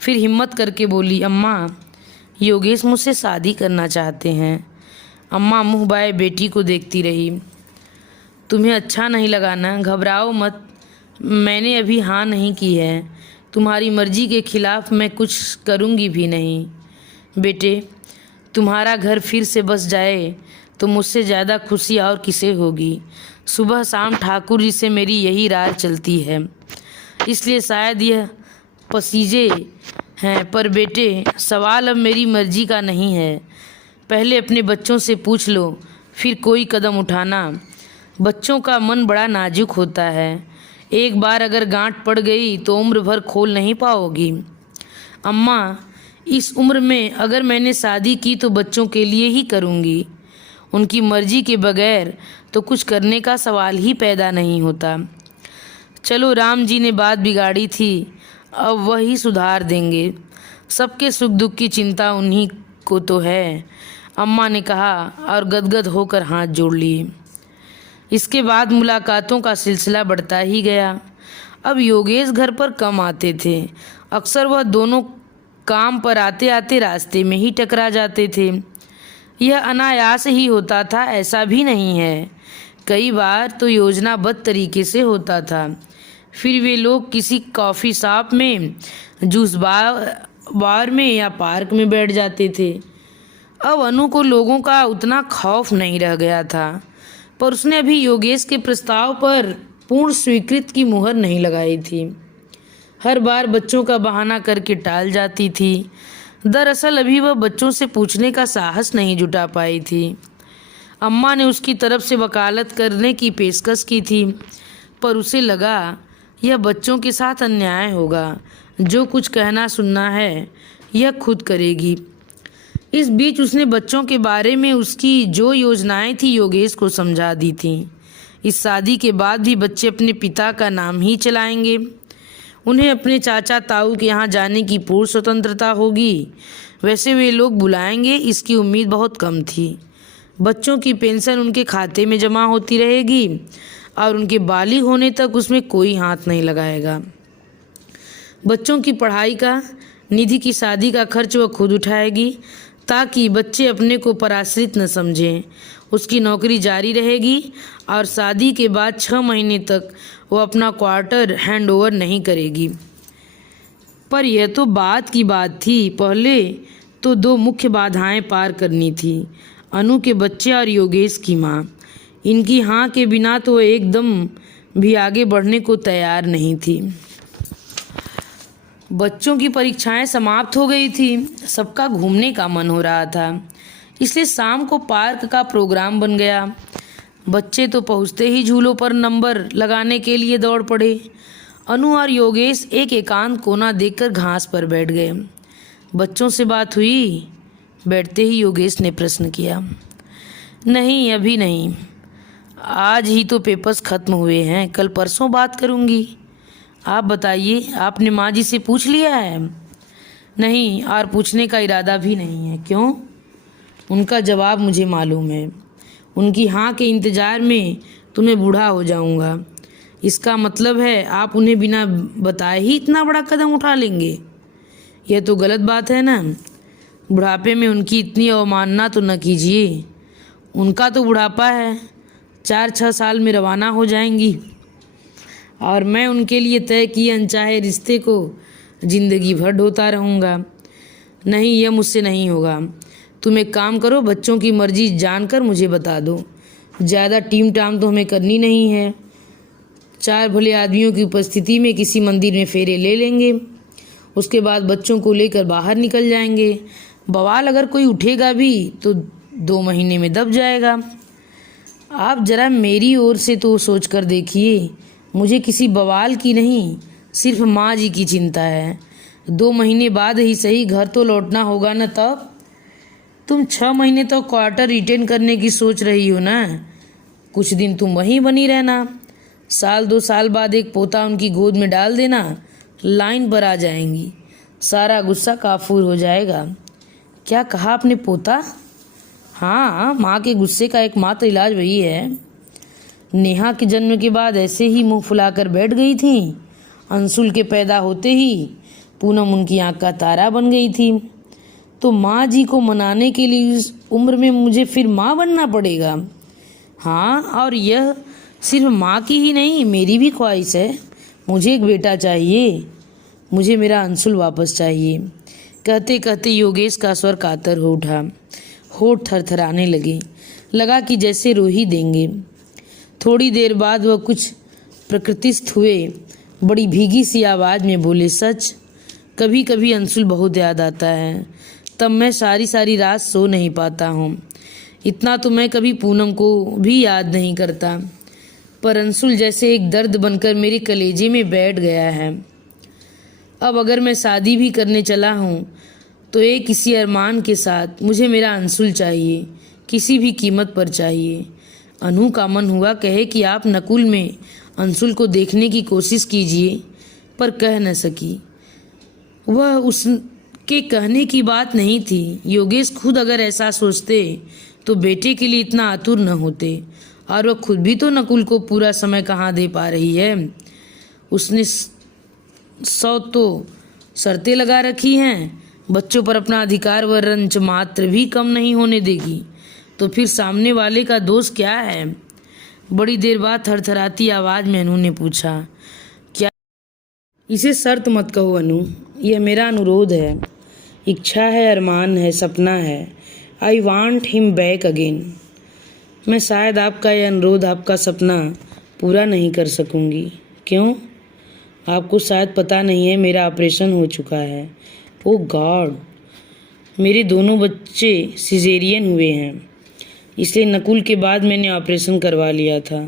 फिर हिम्मत करके बोली, अम्मा, योगेश मुझसे शादी करना चाहते हैं। अम्मा मुँह बाए बेटी को देखती रही। तुम्हें अच्छा नहीं लगा ना? घबराओ मत, मैंने अभी हाँ नहीं की है। तुम्हारी मर्जी के खिलाफ मैं कुछ करूँगी भी नहीं। बेटे, तुम्हारा घर फिर से बस जाए तो मुझसे ज़्यादा खुशी और किसे होगी। सुबह शाम ठाकुर जी से मेरी यही राय चलती है, इसलिए शायद यह पसीजे हैं। पर बेटे, सवाल अब मेरी मर्जी का नहीं है। पहले अपने बच्चों से पूछ लो, फिर कोई कदम उठाना। बच्चों का मन बड़ा नाजुक होता है, एक बार अगर गांठ पड़ गई तो उम्र भर खोल नहीं पाओगी। अम्मा, इस उम्र में अगर मैंने शादी की तो बच्चों के लिए ही करूँगी। उनकी मर्जी के बगैर तो कुछ करने का सवाल ही पैदा नहीं होता। चलो, राम जी ने बात बिगाड़ी थी, अब वही सुधार देंगे। सबके सुख दुख की चिंता उन्हीं को तो है, अम्मा ने कहा और गदगद होकर हाथ जोड़ लिए। इसके बाद मुलाकातों का सिलसिला बढ़ता ही गया। अब योगेश घर पर कम आते थे। अक्सर वह दोनों काम पर आते आते रास्ते में ही टकरा जाते थे। यह अनायास ही होता था, ऐसा भी नहीं है। कई बार तो योजनाबद्ध तरीके से होता था। फिर वे लोग किसी कॉफ़ी शॉप में, जूस बार में या पार्क में बैठ जाते थे। अब अनु को लोगों का उतना खौफ नहीं रह गया था, पर उसने अभी योगेश के प्रस्ताव पर पूर्ण स्वीकृति की मुहर नहीं लगाई थी। हर बार बच्चों का बहाना करके टाल जाती थी। दरअसल अभी वह बच्चों से पूछने का साहस नहीं जुटा पाई थी। अम्मा ने उसकी तरफ से वकालत करने की पेशकश की थी, पर उसे लगा यह बच्चों के साथ अन्याय होगा। जो कुछ कहना सुनना है यह खुद करेगी। इस बीच उसने बच्चों के बारे में उसकी जो योजनाएं थी योगेश को समझा दी थीं। इस शादी के बाद भी बच्चे अपने पिता का नाम ही चलाएंगे। उन्हें अपने चाचा ताऊ के यहाँ जाने की पूर्ण स्वतंत्रता होगी। वैसे वे लोग बुलाएंगे, इसकी उम्मीद बहुत कम थी। बच्चों की पेंशन उनके खाते में जमा होती रहेगी और उनके बालिग होने तक उसमें कोई हाथ नहीं लगाएगा। बच्चों की पढ़ाई का, निधि की शादी का खर्च वह खुद उठाएगी ताकि बच्चे अपने को पराश्रित न समझें। उसकी नौकरी जारी रहेगी और शादी के बाद 6 महीने तक वह अपना क्वार्टर हैंड ओवर नहीं करेगी। पर यह तो बात की बात थी। पहले तो 2 मुख्य बाधाएं पार करनी थी, अनु के बच्चे और योगेश की माँ। इनकी हाँ के बिना तो वह एकदम भी आगे बढ़ने को तैयार नहीं थी। बच्चों की परीक्षाएं समाप्त हो गई थी। सबका घूमने का मन हो रहा था, इसलिए शाम को पार्क का प्रोग्राम बन गया। बच्चे तो पहुँचते ही झूलों पर नंबर लगाने के लिए दौड़ पड़े। अनु और योगेश एक एकांत कोना देखकर घास पर बैठ गए। बच्चों से बात हुई? बैठते ही योगेश ने प्रश्न किया। नहीं, अभी नहीं, आज ही तो पेपर्स खत्म हुए हैं, कल परसों बात करूंगी। आप बताइए, आपने माँ जी से पूछ लिया है? नहीं, और पूछने का इरादा भी नहीं है। क्यों? उनका जवाब मुझे मालूम है। उनकी हाँ के इंतज़ार में तो मैं बूढ़ा हो जाऊंगा। इसका मतलब है आप उन्हें बिना बताए ही इतना बड़ा कदम उठा लेंगे? यह तो गलत बात है ना। बुढ़ापे में उनकी इतनी अवमानना तो न कीजिए। उनका तो बुढ़ापा है, 4-6 साल में रवाना हो जाएंगी और मैं उनके लिए तय किए अनचाहे रिश्ते को जिंदगी भर ढोता रहूँगा। नहीं, यह मुझसे नहीं होगा। तुम एक काम करो, बच्चों की मर्जी जानकर मुझे बता दो। ज़्यादा टीम टाम तो हमें करनी नहीं है। 4 भले आदमियों की उपस्थिति में किसी मंदिर में फेरे ले लेंगे, उसके बाद बच्चों को लेकर बाहर निकल जाएंगे। बवाल अगर कोई उठेगा भी तो 2 महीने में दब जाएगा। आप जरा मेरी ओर से तो सोच कर देखिए। मुझे किसी बवाल की नहीं, सिर्फ माँ जी की चिंता है। 2 महीने बाद ही सही, घर तो लौटना होगा न। तब तुम 6 महीने तो क्वार्टर रिटेन करने की सोच रही हो ना। कुछ दिन तुम वहीं बनी रहना, 1-2 साल बाद एक पोता उनकी गोद में डाल देना, लाइन पर आ जाएंगी, सारा गुस्सा काफूर हो जाएगा। क्या कहा आपने, पोता? हाँ, माँ के गुस्से का एकमात्र इलाज वही है। नेहा के जन्म के बाद ऐसे ही मुंह फुलाकर बैठ गई थी। अंशुल के पैदा होते ही पूनम उनकी आंख का तारा बन गई थी। तो माँ जी को मनाने के लिए इस उम्र में मुझे फिर माँ बनना पड़ेगा? हाँ, और यह सिर्फ माँ की ही नहीं, मेरी भी ख्वाहिश है। मुझे एक बेटा चाहिए। मुझे मेरा अंशुल वापस चाहिए। कहते कहते योगेश का स्वर कातर हो उठा। होठ थरथराने लगा कि जैसे रो ही देंगे। थोड़ी देर बाद वह कुछ प्रकृतिस्थ हुए, बड़ी भीगी सी आवाज़ में बोले, सच कभी कभी अंशुल बहुत याद आता है। तब मैं सारी रात सो नहीं पाता हूँ। इतना तो मैं कभी पूनम को भी याद नहीं करता, पर अंशुल जैसे एक दर्द बनकर मेरे कलेजे में बैठ गया है। अब अगर मैं शादी भी करने चला हूँ तो एक किसी अरमान के साथ। मुझे मेरा अंशुल चाहिए, किसी भी कीमत पर चाहिए। अनु का मन हुआ कहे कि आप नकुल में अंशुल को देखने की कोशिश कीजिए, पर कह न सकी। वह उसके कहने की बात नहीं थी। योगेश खुद अगर ऐसा सोचते तो बेटे के लिए इतना आतुर न होते, और वह खुद भी तो नकुल को पूरा समय कहाँ दे पा रही है। उसने 100 तो शर्तें लगा रखी हैं। बच्चों पर अपना अधिकार व रंच मात्र भी कम नहीं होने देगी, तो फिर सामने वाले का दोष क्या है? बड़ी देर बाद थरथराती आवाज़ में अनु ने पूछा, क्या? इसे शर्त मत कहो अनु, यह मेरा अनुरोध है। इच्छा है, अरमान है, सपना है। I want him back again. मैं शायद आपका यह अनुरोध, आपका सपना पूरा नहीं कर सकूंगी। क्यों? आपको शायद पता नहीं है, मेरा ऑपरेशन हो चुका है। ओह गॉड, मेरे दोनों बच्चे सिजेरियन हुए हैं, इसलिए नकुल के बाद मैंने ऑपरेशन करवा लिया था।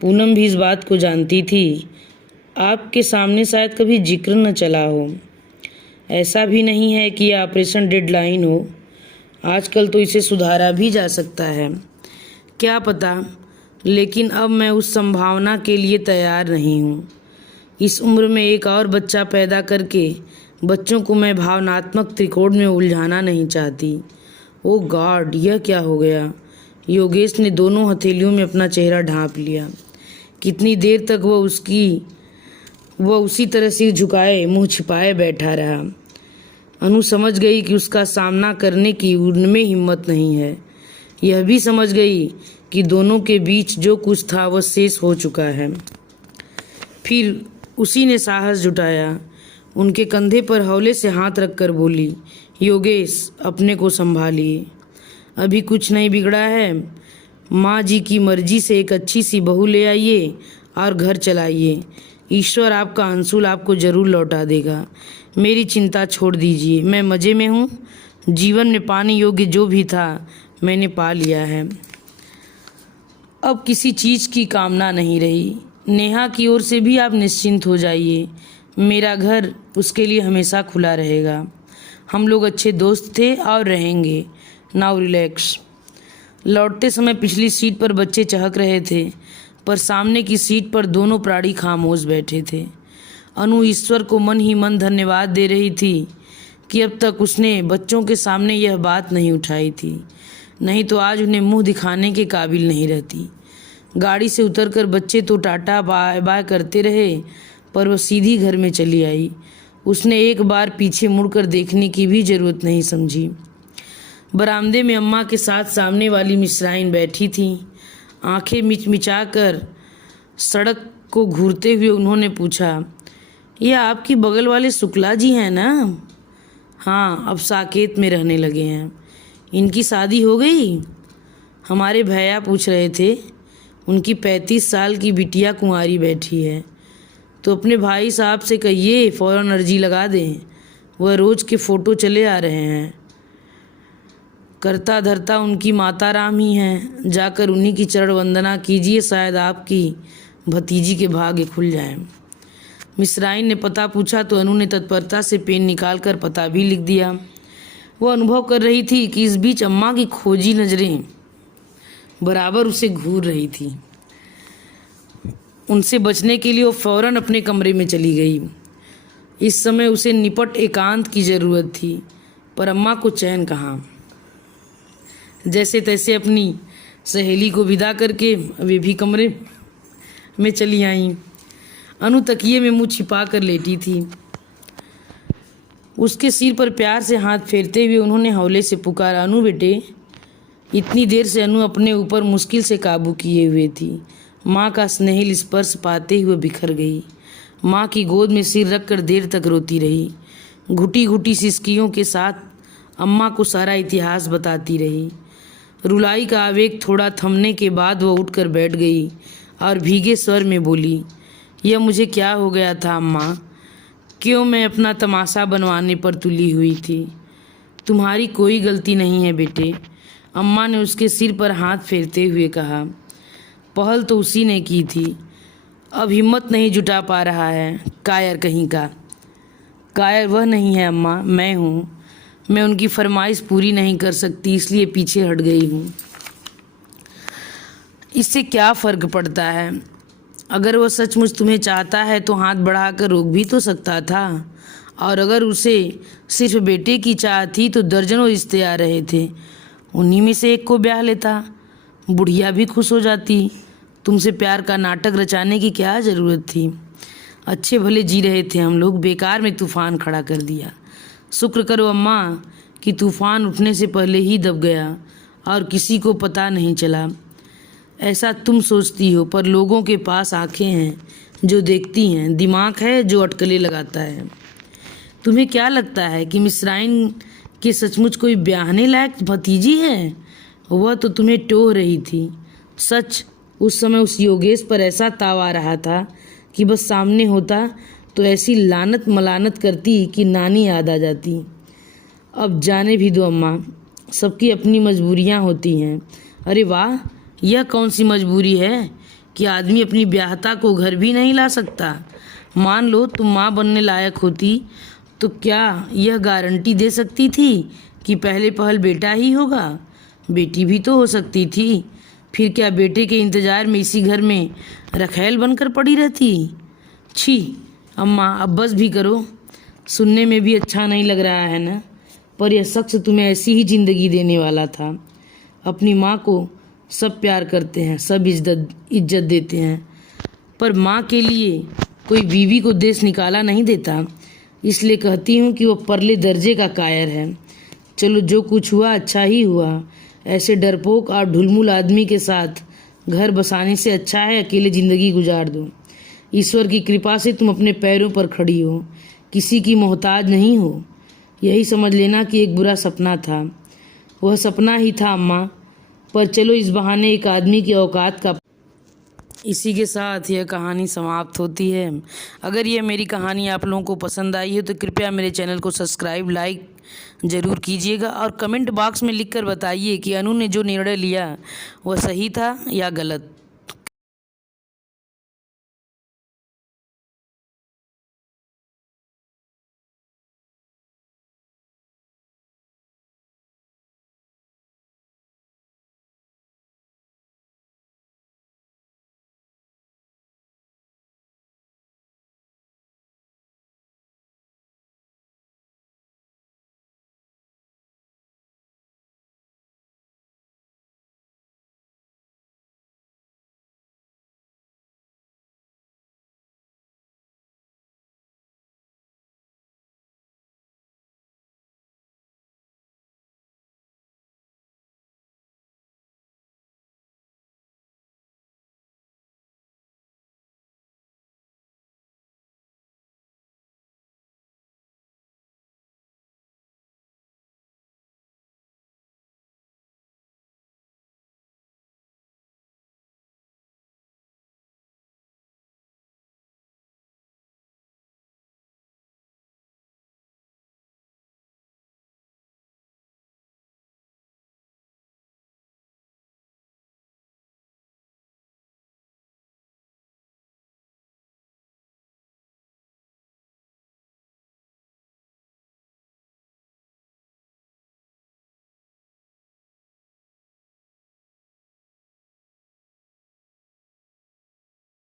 पूनम भी इस बात को जानती थी। आपके सामने शायद कभी जिक्र न चला हो। ऐसा भी नहीं है कि यह ऑपरेशन डेडलाइन हो। आजकल तो इसे सुधारा भी जा सकता है। क्या पता लेकिन अब मैं उस संभावना के लिए तैयार नहीं हूँ। इस उम्र में एक और बच्चा पैदा करके बच्चों को मैं भावनात्मक त्रिकोण में उलझाना नहीं चाहती। ओ गॉड, यह क्या हो गया? योगेश ने दोनों हथेलियों में अपना चेहरा ढांप लिया। कितनी देर तक वह उसी तरह सिर झुकाए मुंह छिपाए बैठा रहा। अनु समझ गई कि उसका सामना करने की उनमें हिम्मत नहीं है। यह भी समझ गई कि दोनों के बीच जो कुछ था वह शेष हो चुका है। फिर उसी ने साहस जुटाया, उनके कंधे पर हौले से हाथ रखकर बोली, योगेश, अपने को संभालिए। अभी कुछ नहीं बिगड़ा है। माँ जी की मर्जी से एक अच्छी सी बहू ले आइए और घर चलाइए। ईश्वर आपका अंशुल आपको जरूर लौटा देगा। मेरी चिंता छोड़ दीजिए, मैं मज़े में हूँ। जीवन में पाने योग्य जो भी था मैंने पा लिया है। अब किसी चीज़ की कामना नहीं रही। नेहा की ओर से भी आप निश्चिंत हो जाइए। मेरा घर उसके लिए हमेशा खुला रहेगा। हम लोग अच्छे दोस्त थे और रहेंगे। Now relax. लौटते समय पिछली सीट पर बच्चे चहक रहे थे, पर सामने की सीट पर दोनों प्राणी खामोश बैठे थे। अनु ईश्वर को मन ही मन धन्यवाद दे रही थी कि अब तक उसने बच्चों के सामने यह बात नहीं उठाई थी, नहीं तो आज उन्हें मुंह दिखाने के काबिल नहीं रहती। गाड़ी से उतरकर बच्चे तो टाटा बाय बाय करते रहे, पर वह सीधी घर में चली आई। उसने एक बार पीछे मुड़कर देखने की भी जरूरत नहीं समझी। बरामदे में अम्मा के साथ सामने वाली मिश्राइन बैठी थीं। आंखें मिचमिचाकर सड़क को घूरते हुए उन्होंने पूछा, यह आपकी बगल वाले शुक्ला जी हैं ना? हाँ, अब साकेत में रहने लगे हैं। इनकी शादी हो गई? हमारे भैया पूछ रहे थे। उनकी 35 साल की बिटिया कुंवारी बैठी है, तो अपने भाई साहब से कहिए फ़ौरन अर्जी लगा दें। वह रोज़ के फ़ोटो चले आ रहे हैं। करता धरता उनकी माता राम ही हैं। जाकर उन्हीं की चरण वंदना कीजिए, शायद आपकी भतीजी के भाग्य खुल जाएं। मिश्राइन ने पता पूछा तो अनु ने तत्परता से पेन निकालकर पता भी लिख दिया। वो अनुभव कर रही थी कि इस बीच अम्मा की खोजी नज़रें बराबर उसे घूर रही थी। उनसे बचने के लिए वो फौरन अपने कमरे में चली गई। इस समय उसे निपट एकांत की ज़रूरत थी, पर अम्मा को चैन कहाँ। जैसे तैसे अपनी सहेली को विदा करके वे भी कमरे में चली आईं। अनु तकिए में मुंह छिपा कर लेटी थी। उसके सिर पर प्यार से हाथ फेरते हुए उन्होंने हौले से पुकारा, अनु बेटे। इतनी देर से अनु अपने ऊपर मुश्किल से काबू किए हुए थी। माँ का स्नेहिल स्पर्श पाते हुए बिखर गई। माँ की गोद में सिर रखकर देर तक रोती रही। घुटी घुटी सिसकियों के साथ अम्मा को सारा इतिहास बताती रही। रुलाई का आवेग थोड़ा थमने के बाद वह उठकर बैठ गई और भीगे स्वर में बोली, यह मुझे क्या हो गया था अम्मा? क्यों मैं अपना तमाशा बनवाने पर तुली हुई थी? तुम्हारी कोई गलती नहीं है बेटे, अम्मा ने उसके सिर पर हाथ फेरते हुए कहा। पहल तो उसी ने की थी, अब हिम्मत नहीं जुटा पा रहा है। कायर कहीं का। कायर वह नहीं है अम्मा, मैं हूँ। मैं उनकी फरमाइश पूरी नहीं कर सकती, इसलिए पीछे हट गई हूँ। इससे क्या फ़र्क पड़ता है? अगर वह सचमुच तुम्हें चाहता है तो हाथ बढ़ाकर रोक भी तो सकता था। और अगर उसे सिर्फ बेटे की चाह थी तो दर्जनों रिश्ते आ रहे थे, उन्हीं में से एक को ब्याह लेता। बुढ़िया भी खुश हो जाती। तुमसे प्यार का नाटक रचाने की क्या ज़रूरत थी? अच्छे भले जी रहे थे हम लोग, बेकार में तूफ़ान खड़ा कर दिया। शुक्र करो अम्मा कि तूफ़ान उठने से पहले ही दब गया और किसी को पता नहीं चला। ऐसा तुम सोचती हो, पर लोगों के पास आंखें हैं जो देखती हैं, दिमाग है जो अटकलें लगाता है। तुम्हें क्या लगता है कि मिश्राइन के सचमुच कोई ब्याहने लायक भतीजी है? वह तो तुम्हें टोह रही थी। सच, उस समय उस योगेश पर ऐसा ताव आ रहा था कि बस सामने होता तो ऐसी लानत मलानत करती कि नानी याद आ जाती। अब जाने भी दो अम्मा, सबकी अपनी मजबूरियां होती हैं। अरे वाह, यह कौन सी मजबूरी है कि आदमी अपनी ब्याहता को घर भी नहीं ला सकता? मान लो तुम माँ बनने लायक होती तो क्या यह गारंटी दे सकती थी कि पहले पहल बेटा ही होगा? बेटी भी तो हो सकती थी। फिर क्या बेटे के इंतज़ार में इसी घर में रखैल बनकर पड़ी रहती? छी अम्मा, अब बस भी करो। सुनने में भी अच्छा नहीं लग रहा है ना, पर यह शख्स तुम्हें ऐसी ही ज़िंदगी देने वाला था। अपनी माँ को सब प्यार करते हैं, सब इज्जत देते हैं, पर माँ के लिए कोई बीवी को देश निकाला नहीं देता। इसलिए कहती हूँ कि वो परले दर्जे का कायर है। चलो, जो कुछ हुआ अच्छा ही हुआ। ऐसे डरपोक और ढुलमुल आदमी के साथ घर बसाने से अच्छा है अकेले ज़िंदगी गुजार दो। ईश्वर की कृपा से तुम अपने पैरों पर खड़ी हो, किसी की मोहताज नहीं हो। यही समझ लेना कि एक बुरा सपना था। वह सपना ही था अम्मा, पर चलो इस बहाने एक आदमी की औकात का। इसी के साथ यह कहानी समाप्त होती है। अगर यह मेरी कहानी आप लोगों को पसंद आई है तो कृपया मेरे चैनल को सब्सक्राइब, लाइक ज़रूर कीजिएगा और कमेंट बॉक्स में लिखकर बताइए कि अनु ने जो निर्णय लिया वह सही था या गलत।